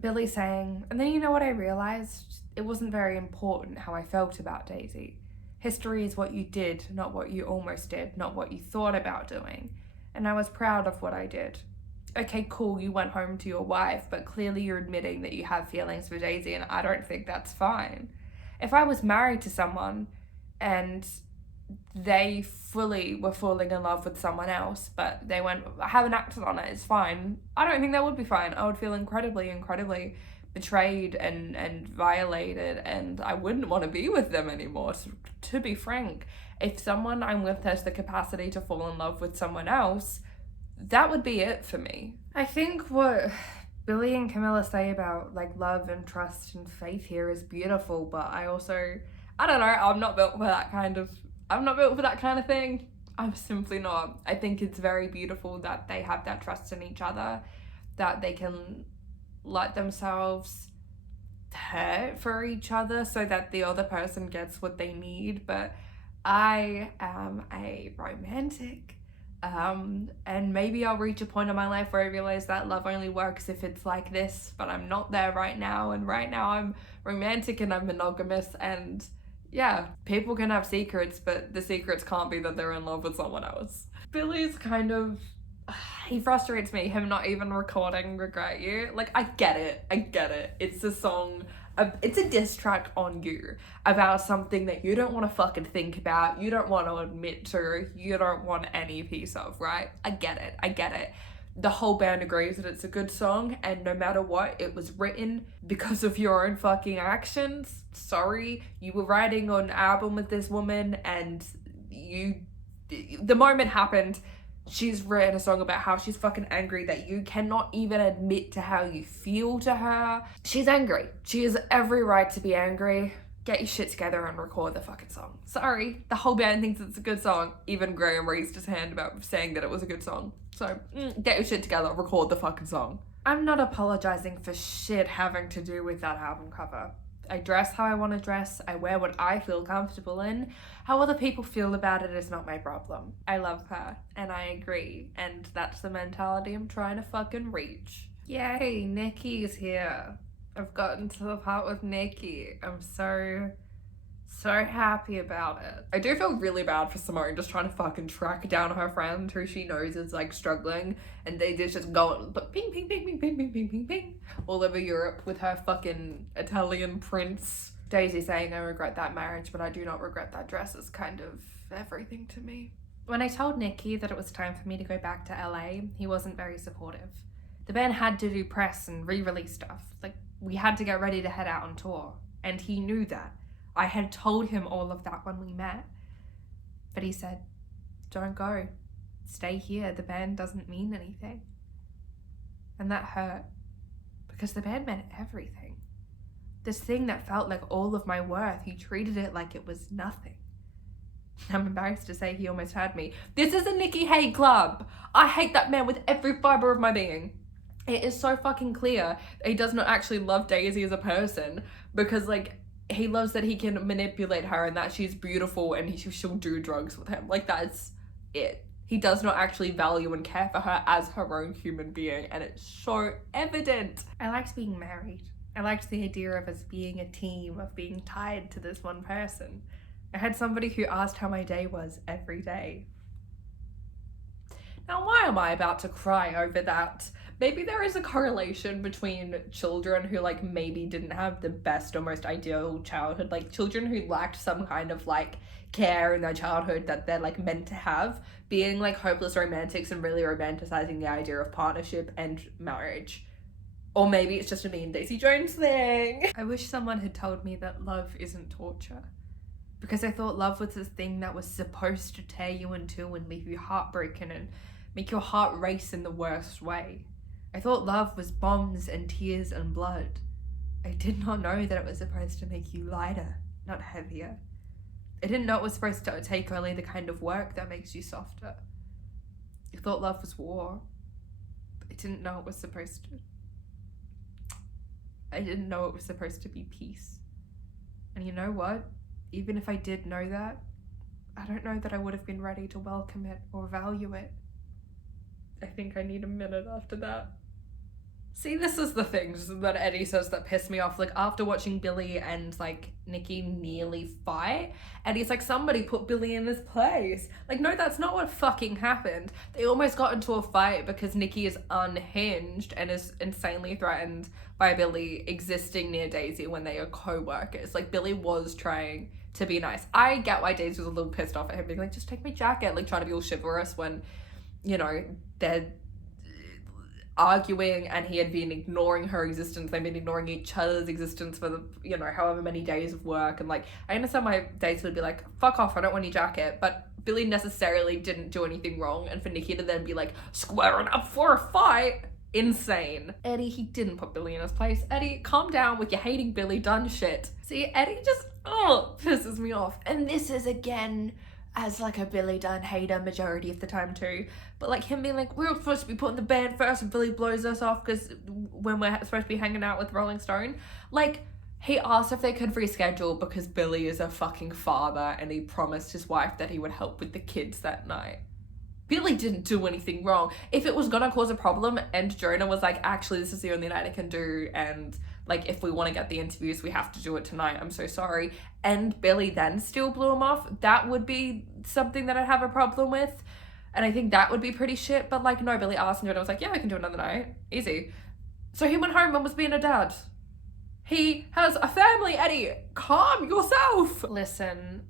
Billy saying, and then you know what I realized? It wasn't very important how I felt about Daisy. History is what you did, not what you almost did, not what you thought about doing. And I was proud of what I did. Okay, cool, you went home to your wife, but clearly you're admitting that you have feelings for Daisy, and I don't think that's fine. If I was married to someone and they fully were falling in love with someone else, but they went, I haven't acted on it, it's fine. I don't think that would be fine. I would feel incredibly betrayed and violated, and I wouldn't want to be with them anymore, to be frank. If someone I'm with has the capacity to fall in love with someone else, that would be it for me. I think what Billy and Camilla say about like love and trust and faith here is beautiful, but I don't know, I'm not built for that kind of thing. I'm simply not. I think it's very beautiful that they have that trust in each other, that they can let themselves hurt for each other so that the other person gets what they need. But I am a romantic. And maybe I'll reach a point in my life where I realize that love only works if it's like this, but I'm not there right now. And right now I'm romantic and I'm monogamous, and yeah, people can have secrets, but the secrets can't be that they're in love with someone else. Billy's kind of, he frustrates me, him not even recording Regret You. Like, I get it. It's a song, it's a diss track on you about something that you don't want to fucking think about, you don't want to admit to, you don't want any piece of, right? I get it. The whole band agrees that it's a good song, and no matter what, it was written because of your own fucking actions. Sorry, you were writing an album with this woman, and the moment happened, she's written a song about how she's fucking angry that you cannot even admit to how you feel to her. She's angry. She has every right to be angry. Get your shit together and record the fucking song. Sorry, the whole band thinks it's a good song. Even Graham raised his hand about saying that it was a good song. So, get your shit together, record the fucking song. I'm not apologizing for shit having to do with that album cover. I dress how I want to dress. I wear what I feel comfortable in. How other people feel about it is not my problem. I love her, and I agree, and that's the mentality I'm trying to fucking reach. Yay, Nikki's here. I've gotten to the part with Nikki. I'm so happy about it. I do feel really bad for Simone just trying to fucking track down her friend who she knows is like struggling, and they just going ping ping ping ping ping ping ping ping ping all over Europe with her fucking Italian prince. Daisy saying, I regret that marriage, but I do not regret that dress is kind of everything to me. When I told Nikki that it was time for me to go back to LA, he wasn't very supportive. The band had to do press and re-release stuff. Like, we had to get ready to head out on tour. And he knew that. I had told him all of that when we met. But he said, don't go. Stay here. The band doesn't mean anything. And that hurt. Because the band meant everything. This thing that felt like all of my worth, he treated it like it was nothing. I'm embarrassed to say he almost had me. This is a Nicky hate club. I hate that man with every fiber of my being. It is so fucking clear he does not actually love Daisy as a person, because like he loves that he can manipulate her and that she's beautiful and she'll do drugs with him. Like, that's it. He does not actually value and care for her as her own human being, and it's so evident. I liked being married. I liked the idea of us being a team, of being tied to this one person. I had somebody who asked how my day was every day. Now, why am I about to cry over that? Maybe there is a correlation between children who like maybe didn't have the best or most ideal childhood, like children who lacked some kind of like care in their childhood that they're like meant to have, being like hopeless romantics and really romanticizing the idea of partnership and marriage. Or maybe it's just a me and Daisy Jones thing. I wish someone had told me that love isn't torture. Because I thought love was this thing that was supposed to tear you in two and leave you heartbroken and make your heart race in the worst way. I thought love was bombs and tears and blood. I did not know that it was supposed to make you lighter, not heavier. I didn't know it was supposed to take only the kind of work that makes you softer. I thought love was war. I didn't know it was supposed to. I didn't know it was supposed to be peace. And you know what? Even if I did know that, I don't know that I would have been ready to welcome it or value it. I think I need a minute after that. See, this is the things that Eddie says that piss me off. Like, after watching Billy and, like, Nicky nearly fight, Eddie's like, somebody put Billy in his place. Like, no, that's not what fucking happened. They almost got into a fight because Nicky is unhinged and is insanely threatened by Billy existing near Daisy when they are co-workers. Like, Billy was trying to be nice. I get why Daisy was a little pissed off at him, being like, just take my jacket, like, trying to be all chivalrous when, you know, they're arguing and he had been ignoring her existence. They've been ignoring each other's existence for the, you know, however many days of work. And like, I understand why Daisy would be like, fuck off, I don't want your jacket. But Billy necessarily didn't do anything wrong. And for Nicky to then be like, squaring up for a fight, insane. Eddie, he didn't put Billy in his place. Eddie, calm down with your hating Billy done shit. See, Eddie just, pisses me off. And this is again as like a Billy Dunn hater majority of the time too. But like him being like, we were supposed to be putting the band first and Billy blows us off because when we're supposed to be hanging out with Rolling Stone. Like, he asked if they could reschedule because Billy is a fucking father and he promised his wife that he would help with the kids that night. Billy didn't do anything wrong. If it was gonna cause a problem and Jonah was like, actually this is the only night I can do, and like if we want to get the interviews we have to do it tonight, I'm so sorry, and Billy then still blew him off, that would be something that I'd have a problem with. And I think that would be pretty shit. But like, no, Billy asked and Jonah was like, yeah, we can do another night, easy. So he went home and was being a dad. He has a family, Eddie, calm yourself. Listen,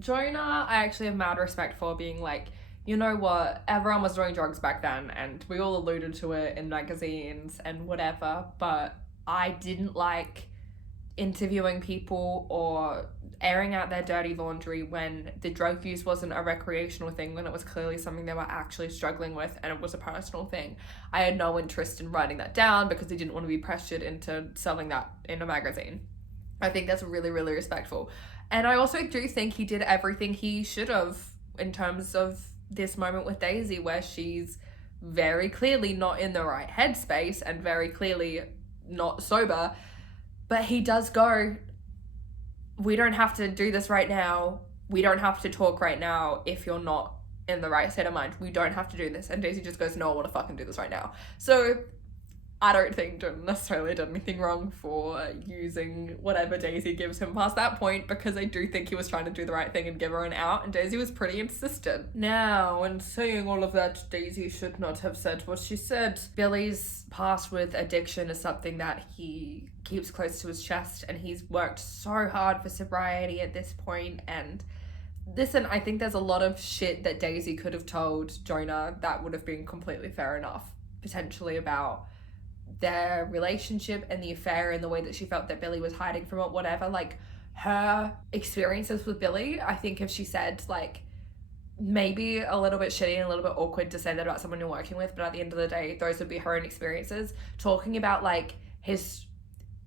Jonah, I actually have mad respect for being like, you know what, everyone was doing drugs back then and we all alluded to it in magazines and whatever, but I didn't like interviewing people or airing out their dirty laundry when the drug use wasn't a recreational thing, when it was clearly something they were actually struggling with and it was a personal thing. I had no interest in writing that down because I didn't want to be pressured into selling that in a magazine. I think that's really, really respectful. And I also do think he did everything he should have in terms of this moment with Daisy where she's very clearly not in the right headspace and very clearly not sober, but he does go, we don't have to do this right now, we don't have to talk right now if you're not in the right state of mind, we don't have to do this. And Daisy just goes, no, I want to fucking do this right now. So I don't think Jonah necessarily did anything wrong for using whatever Daisy gives him past that point, because I do think he was trying to do the right thing and give her an out, and Daisy was pretty insistent. Now, in saying all of that, Daisy should not have said what she said. Billy's past with addiction is something that he keeps close to his chest, and he's worked so hard for sobriety at this point. And listen, I think there's a lot of shit that Daisy could have told Jonah that would have been completely fair enough. potentially about their relationship and the affair and the way that she felt that Billy was hiding from it, whatever, like her experiences with Billy, I think if she said like maybe a little bit shitty and a little bit awkward to say that about someone you're working with, but at the end of the day, those would be her own experiences. Talking about like his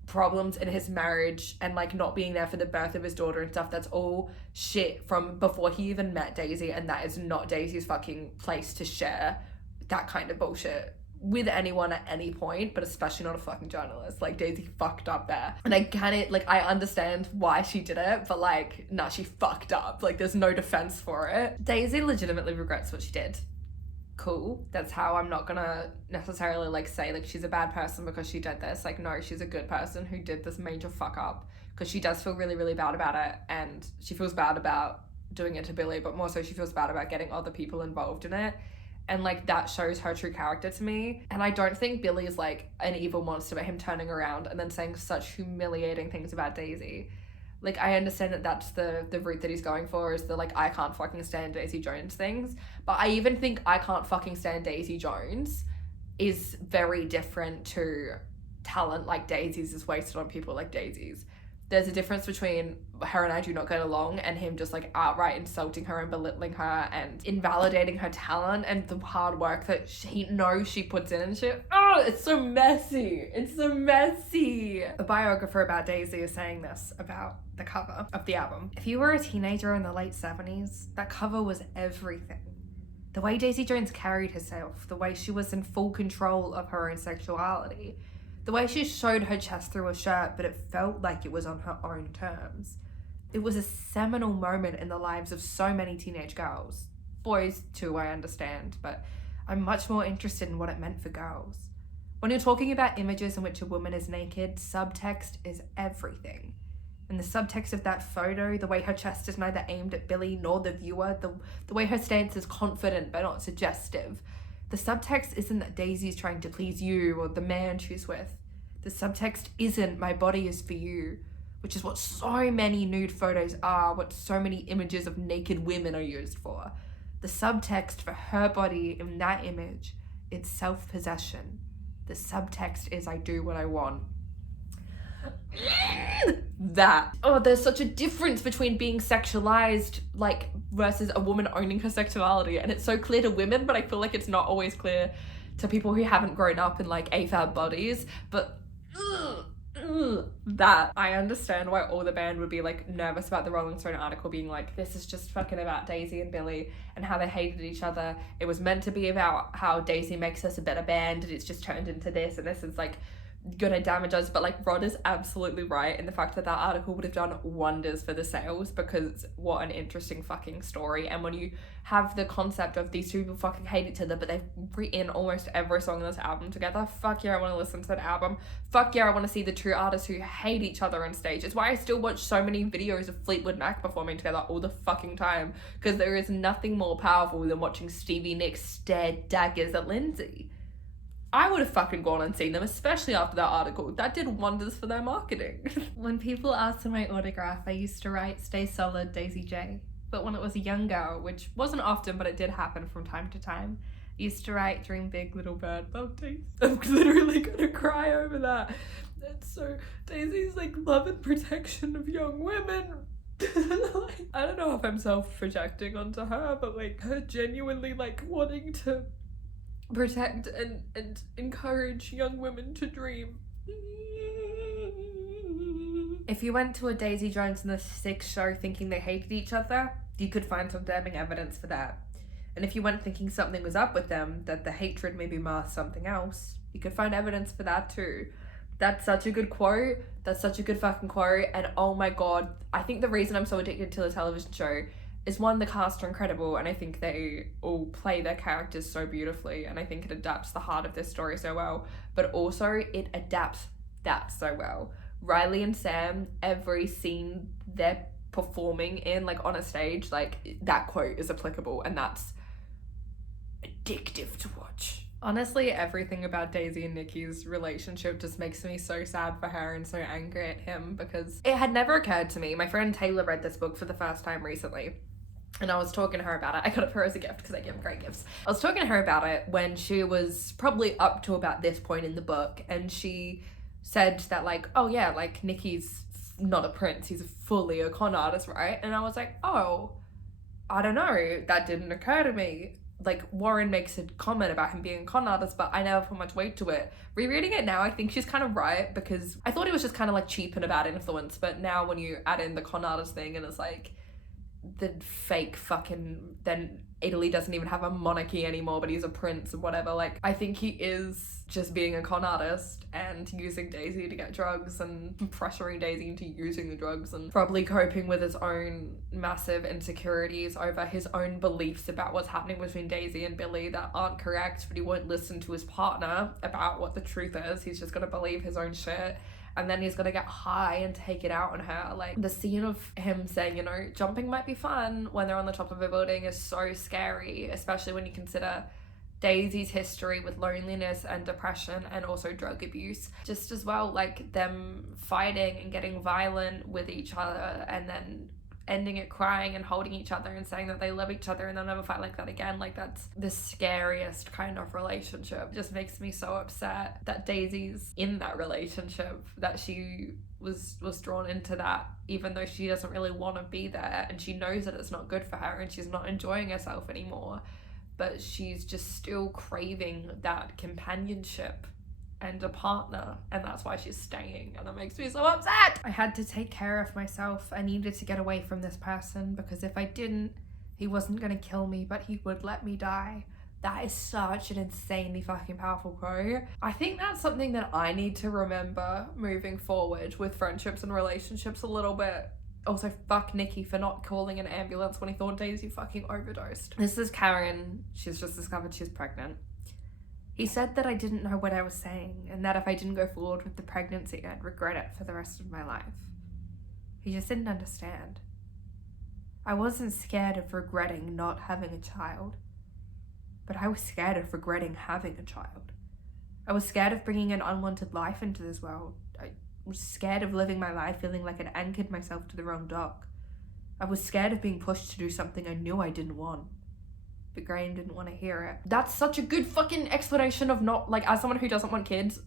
problems in his marriage and like not being there for the birth of his daughter and stuff, that's all shit from before he even met Daisy, and that is not Daisy's fucking place to share that kind of bullshit with anyone at any point, but especially not a fucking journalist. Like, Daisy fucked up there. And I can't, like, I understand why she did it, but like, nah, she fucked up. Like, there's no defense for it. Daisy legitimately regrets what she did. Cool. That's how I'm not gonna necessarily like say like she's a bad person because she did this. Like, no, she's a good person who did this major fuck up, because she does feel really, really bad about it, and she feels bad about doing it to Billy, but more so she feels bad about getting other people involved in it. And like, that shows her true character to me. And I don't think Billy is like an evil monster, but him turning around and then saying such humiliating things about Daisy. Like, I understand that that's the route that he's going for, is the like, I can't fucking stand Daisy Jones things. But I even think I can't fucking stand Daisy Jones is very different to talent like Daisy's is wasted on people like Daisy's. There's a difference between her and I do not get along and him just like outright insulting her and belittling her and invalidating her talent and the hard work that he knows she puts in and shit. Oh, it's so messy. It's so messy. A biographer about Daisy is saying this about the cover of the album. If you were a teenager in the late 70s, that cover was everything. The way Daisy Jones carried herself, the way she was in full control of her own sexuality, the way she showed her chest through a shirt, but it felt like it was on her own terms. It was a seminal moment in the lives of so many teenage girls. Boys too, I understand, but I'm much more interested in what it meant for girls. When you're talking about images in which a woman is naked, subtext is everything. And the subtext of that photo, the way her chest is neither aimed at Billy nor the viewer, the way her stance is confident but not suggestive. The subtext isn't that Daisy's trying to please you or the man she's with. The subtext isn't my body is for you, which is what so many nude photos are, what so many images of naked women are used for. The subtext for her body in that image, it's self-possession. The subtext is I do what I want. That. Oh, there's such a difference between being sexualized, like, versus a woman owning her sexuality, and it's so clear to women, but I feel like it's not always clear to people who haven't grown up in like AFAB bodies. But that, I understand why all the band would be like nervous about the Rolling Stone article being like, this is just fucking about Daisy and Billy and how they hated each other. It was meant to be about how Daisy makes us a better band, and it's just turned into this, and this is like gonna damage us. But like, Rod is absolutely right in the fact that that article would have done wonders for the sales, because what an interesting fucking story. And when you have the concept of these two people fucking hate each other, but they've written almost every song on this album together, fuck yeah, I want to listen to that album. Fuck yeah, I want to see the two artists who hate each other on stage. It's why I still watch so many videos of Fleetwood Mac performing together all the fucking time, because there is nothing more powerful than watching Stevie Nicks stare daggers at Lindsay. I would have fucking gone and seen them, especially after that article. That did wonders for their marketing. When people asked for my autograph, I used to write, "Stay solid, Daisy J." But when it was a young girl, which wasn't often, but it did happen from time to time, I used to write, "Dream big, little bird, love Daisy." I'm literally gonna cry over that. That's so, Daisy's like love and protection of young women. Like, I don't know if I'm self-projecting onto her, but like her genuinely like wanting to protect and encourage young women to dream. If you went to a Daisy Jones and the Six show thinking they hated each other, you could find some damning evidence for that. And if you went thinking something was up with them, that the hatred maybe masked something else, you could find evidence for that too. That's such a good quote. That's such a good fucking quote. And oh my god, I think the reason I'm so addicted to the television show is, one, the cast are incredible, and I think they all play their characters so beautifully, and I think it adapts the heart of this story so well, but also it adapts that so well. Riley and Sam, every scene they're performing in, like on a stage, like that quote is applicable, and that's addictive to watch. Honestly, everything about Daisy and Nikki's relationship just makes me so sad for her and so angry at him, because it had never occurred to me. My friend Taylor read this book for the first time recently, And I was talking to her about it. I got it for her as a gift because I give great gifts. I was talking to her about it when she was probably up to about this point in the book, and she said that like, oh yeah, like Nicky's not a prince, he's fully a con artist, right? And I was like, oh, I don't know, that didn't occur to me. Like, Warren makes a comment about him being a con artist, but I never put much weight to it. Rereading it now, I think she's kind of right, because I thought he was just kind of like cheap and a bad influence, but now when you add in the con artist thing and it's like the fake fucking, then Italy doesn't even have a monarchy anymore, but he's a prince and whatever, like, I think he is just being a con artist and using Daisy to get drugs and pressuring Daisy into using the drugs, and probably coping with his own massive insecurities over his own beliefs about what's happening between Daisy and Billy that aren't correct, but he won't listen to his partner about what the truth is. He's just gonna believe his own shit. And then he's gonna get high and take it out on her. Like, the scene of him saying, you know, jumping might be fun when they're on the top of a building is so scary, especially when you consider Daisy's history with loneliness and depression and also drug abuse. Just as well, like, them fighting and getting violent with each other and then ending it crying and holding each other and saying that they love each other and they'll never fight like that again. Like, that's the scariest kind of relationship. It just makes me so upset that Daisy's in that relationship, that she was drawn into that, even though she doesn't really want to be there, and she knows that it's not good for her and she's not enjoying herself anymore, but she's just still craving that companionship and a partner, and that's why she's staying, and that makes me so upset. I had to take care of myself. I needed to get away from this person, because if I didn't, he wasn't gonna kill me, but he would let me die. That is such an insanely fucking powerful quote. I think that's something that I need to remember moving forward with friendships and relationships a little bit. Also, fuck Nicky for not calling an ambulance when he thought Daisy fucking overdosed. This is Karen. She's just discovered she's pregnant. He said that I didn't know what I was saying, and that if I didn't go forward with the pregnancy, I'd regret it for the rest of my life. He just didn't understand. I wasn't scared of regretting not having a child, but I was scared of regretting having a child. I was scared of bringing an unwanted life into this world. I was scared of living my life feeling like I'd anchored myself to the wrong dock. I was scared of being pushed to do something I knew I didn't want. But Graham didn't want to hear it. That's such a good fucking explanation of not, like, as someone who doesn't want kids,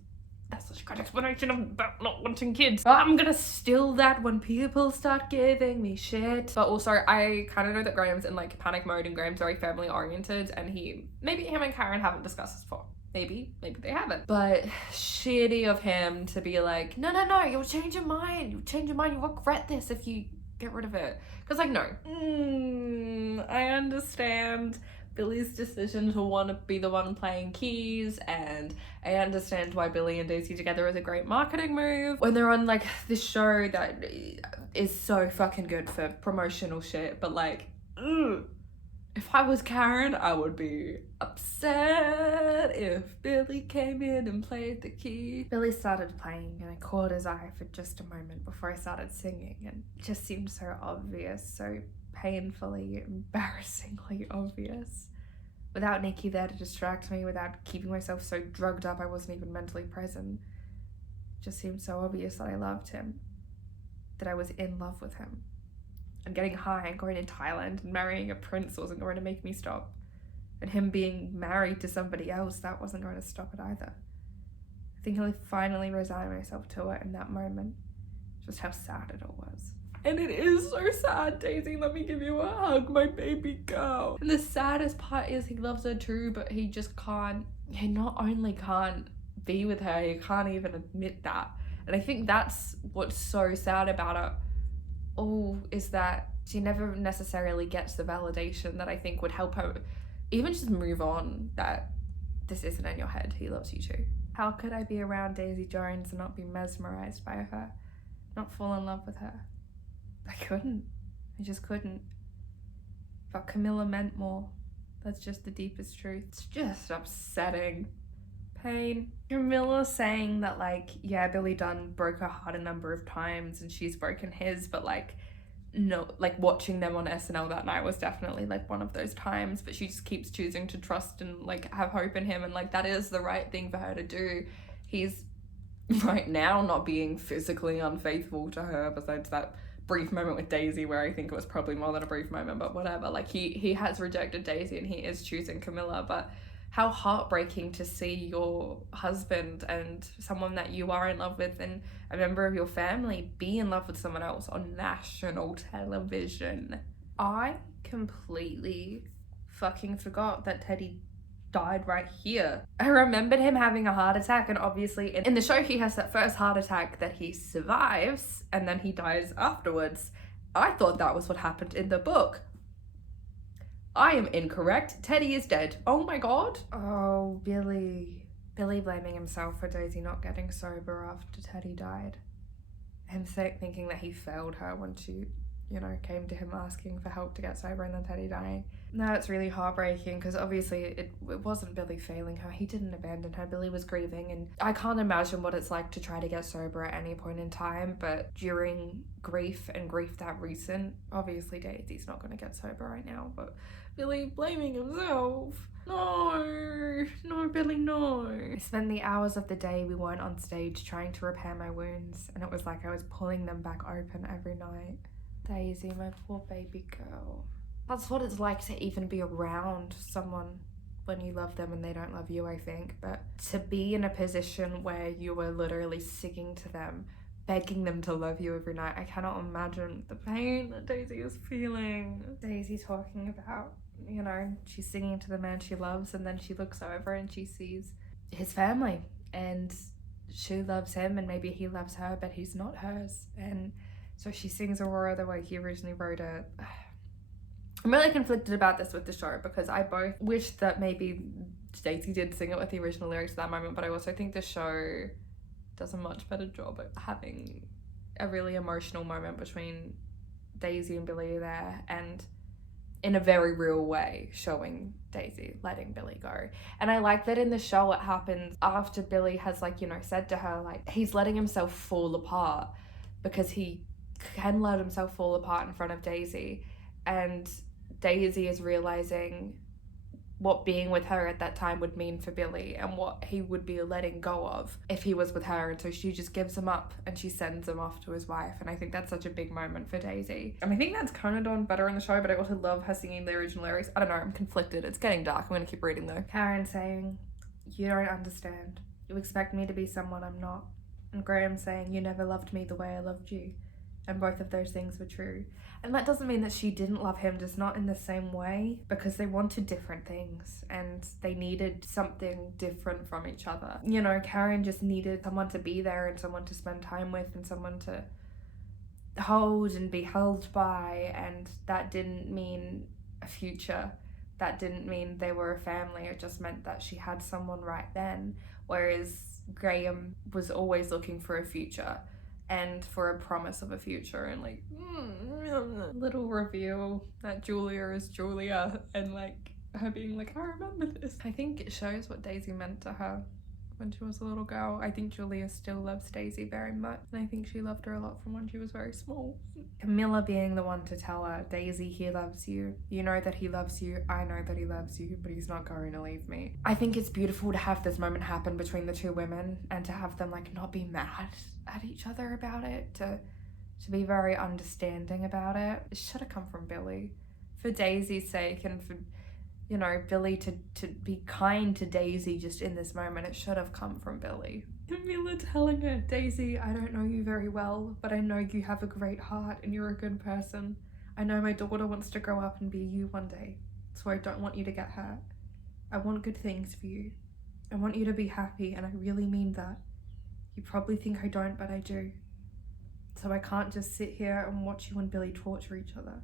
that's such a good explanation about not wanting kids. I'm gonna steal that when people start giving me shit. But also, I kind of know that Graham's in like panic mode, and Graham's very family oriented, and maybe him and Karen haven't discussed this before. Maybe they haven't. But shitty of him to be like, no, you'll change your mind. You'll regret this if you get rid of it. Because, like, no. I understand Billy's decision to want to be the one playing keys, and I understand why Billy and Daisy together is a great marketing move when they're on like this show that is so fucking good for promotional shit. But like, if I was Karen, I would be upset if Billy came in and played the key. Billy started playing and I caught his eye for just a moment before I started singing, and it just seemed so obvious, so painfully, embarrassingly obvious. Without Nicky there to distract me, without keeping myself so drugged up I wasn't even mentally present, it just seemed so obvious that I loved him, that I was in love with him. And getting high and going to Thailand and marrying a prince wasn't going to make me stop. And him being married to somebody else, that wasn't going to stop it either. I think I finally resigned myself to it in that moment, just how sad it all was. And it is so sad, Daisy, let me give you a hug, my baby girl. And the saddest part is he loves her too, but he just can't, he not only can't be with her, he can't even admit that. And I think that's what's so sad about it all, is that she never necessarily gets the validation that I think would help her even just move on, that this isn't in your head, he loves you too. How could I be around Daisy Jones and not be mesmerized by her, not fall in love with her? I couldn't. I just couldn't. But Camilla meant more. That's just the deepest truth. It's just upsetting. Pain. Camilla saying that, like, yeah, Billy Dunn broke her heart a number of times and she's broken his, but like, no, like watching them on SNL that night was definitely like one of those times, but she just keeps choosing to trust and like have hope in him, and like that is the right thing for her to do. He's right now not being physically unfaithful to her, besides that brief moment with Daisy where I think it was probably more than a brief moment, but whatever. Like he has rejected Daisy and he is choosing Camilla, but how heartbreaking to see your husband and someone that you are in love with and a member of your family be in love with someone else on national television. I completely fucking forgot that Teddy died right here. I remembered him having a heart attack, and obviously in the show he has that first heart attack that he survives and then he dies afterwards. I thought that was what happened in the book. I am incorrect. Teddy is dead. Oh my god. Oh, Billy blaming himself for Daisy not getting sober after Teddy died. Him thinking that he failed her when she, came to him asking for help to get sober and then Teddy dying. No, it's really heartbreaking because obviously it wasn't Billy failing her. He didn't abandon her. Billy was grieving, and I can't imagine what it's like to try to get sober at any point in time, but during grief and grief that recent, obviously Daisy's not going to get sober right now, but Billy blaming himself. No, Billy, no. I spent the hours of the day we weren't on stage trying to repair my wounds, and it was like I was pulling them back open every night. Daisy, my poor baby girl. That's what it's like to even be around someone when you love them and they don't love you, I think. But to be in a position where you were literally singing to them, begging them to love you every night, I cannot imagine the pain that Daisy is feeling. Daisy talking about, she's singing to the man she loves, and then she looks over and she sees his family and she loves him and maybe he loves her, but he's not hers. And so she sings Aurora the way he originally wrote it. I'm really conflicted about this with the show because I both wish that maybe Daisy did sing it with the original lyrics at that moment, but I also think the show does a much better job at having a really emotional moment between Daisy and Billy there, and in a very real way showing Daisy letting Billy go. And I like that in the show it happens after Billy has said to her, he's letting himself fall apart because he can let himself fall apart in front of Daisy, and Daisy is realizing what being with her at that time would mean for Billy and what he would be letting go of if he was with her. And so she just gives him up and she sends him off to his wife. And I think that's such a big moment for Daisy. And I think that's kind of done better in the show, but I also love her singing the original lyrics. I don't know, I'm conflicted. It's getting dark. I'm going to keep reading though. Karen saying, "You don't understand. You expect me to be someone I'm not." And Graham saying, "You never loved me the way I loved you." And both of those things were true. And that doesn't mean that she didn't love him, just not in the same way, because they wanted different things and they needed something different from each other. Karen just needed someone to be there and someone to spend time with and someone to hold and be held by, and that didn't mean a future. That didn't mean they were a family. It just meant that she had someone right then, whereas Graham was always looking for a future and for a promise of a future, and little reveal that Julia is Julia, and her being I remember this. I think it shows what Daisy meant to her when she was a little girl. I think Julia still loves Daisy very much, and I think she loved her a lot from when she was very small. Camilla being the one to tell her, "Daisy, he loves you. You know that he loves you. I know that he loves you, but he's not going to leave me." I think it's beautiful to have this moment happen between the two women and to have them not be mad at each other about it, to be very understanding about it. It should have come from Billy, for Daisy's sake, and for Billy to be kind to Daisy just in this moment. It should have come from Billy. Camilla telling her, "Daisy, I don't know you very well, but I know you have a great heart and you're a good person. I know my daughter wants to grow up and be you one day, so I don't want you to get hurt. I want good things for you. I want you to be happy, and I really mean that. You probably think I don't, but I do. So I can't just sit here and watch you and Billy torture each other.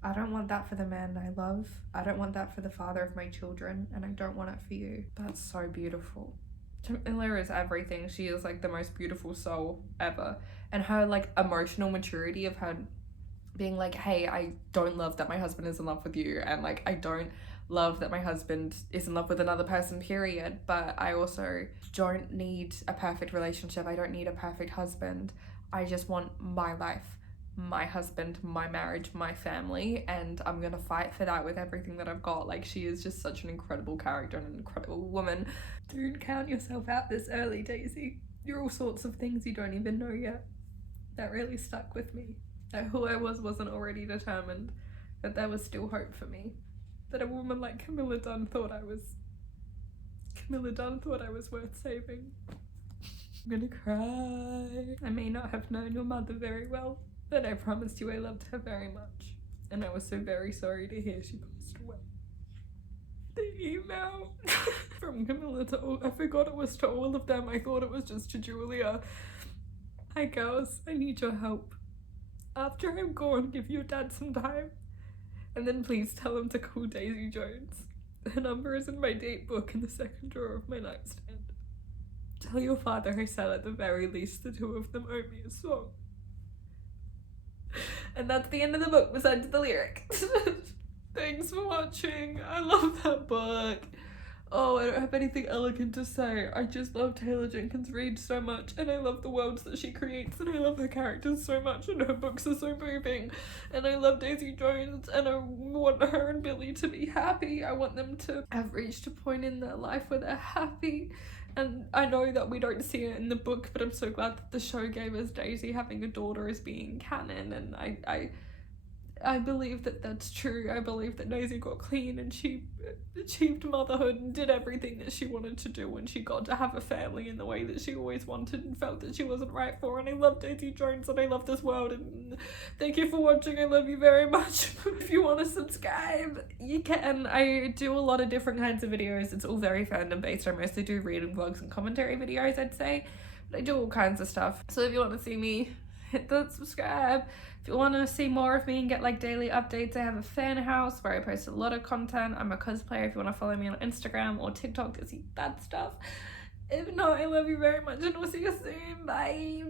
I don't want that for the man I love. I don't want that for the father of my children, and I don't want it for you." That's so beautiful. Camilla is everything. She is the most beautiful soul ever. And her emotional maturity of her being "Hey, I don't love that my husband is in love with you, and I don't love that my husband is in love with another person, period, but I also don't need a perfect relationship. I don't need a perfect husband. I just want my life, my husband, my marriage, my family, and I'm gonna fight for that with everything that I've got." She is just such an incredible character and an incredible woman. Don't count yourself out this early, Daisy. You're all sorts of things you don't even know yet. That really stuck with me. that who I wasn't already determined, that there was still hope for me, that a woman like Camilla Dunn thought I was worth saving. I'm gonna cry. I may not have known your mother very well, but I promised you I loved her very much, and I was so very sorry to hear she passed away. The email from Camilla to all, I forgot it was to all of them. I thought it was just to Julia. Hi girls, I need your help. After I'm gone, give your dad some time, and then please tell him to call Daisy Jones. Her number is in my date book in the second drawer of my nightstand. Tell your father I said at the very least the two of them owe me a song. And that's the end of the book besides the lyric. Thanks for watching. I love that book. Oh, I don't have anything elegant to say. I just love Taylor Jenkins Reid so much, and I love the worlds that she creates, and I love her characters so much, and her books are so moving, and I love Daisy Jones, and I want her and Billy to be happy. I want them to have reached a point in their life where they're happy, and I know that we don't see it in the book, but I'm so glad that the show gave us Daisy having a daughter as being canon, and I believe that that's true. I believe that Daisy got clean and she achieved motherhood and did everything that she wanted to do, and she got to have a family in the way that she always wanted and felt that she wasn't right for. And I love Daisy Jones and I love this world, and thank you for watching. I love you very much. If you want to subscribe, you can. I do a lot of different kinds of videos. It's all very fandom based. I mostly do reading vlogs and commentary videos, I'd say, but I do all kinds of stuff. So if you want to see me, hit that subscribe. If you want to see more of me and get like daily updates, I have a fan house where I post a lot of content. I'm a cosplayer if you want to follow me on Instagram or TikTok to see that stuff. If not, I love you very much and we'll see you soon. Bye.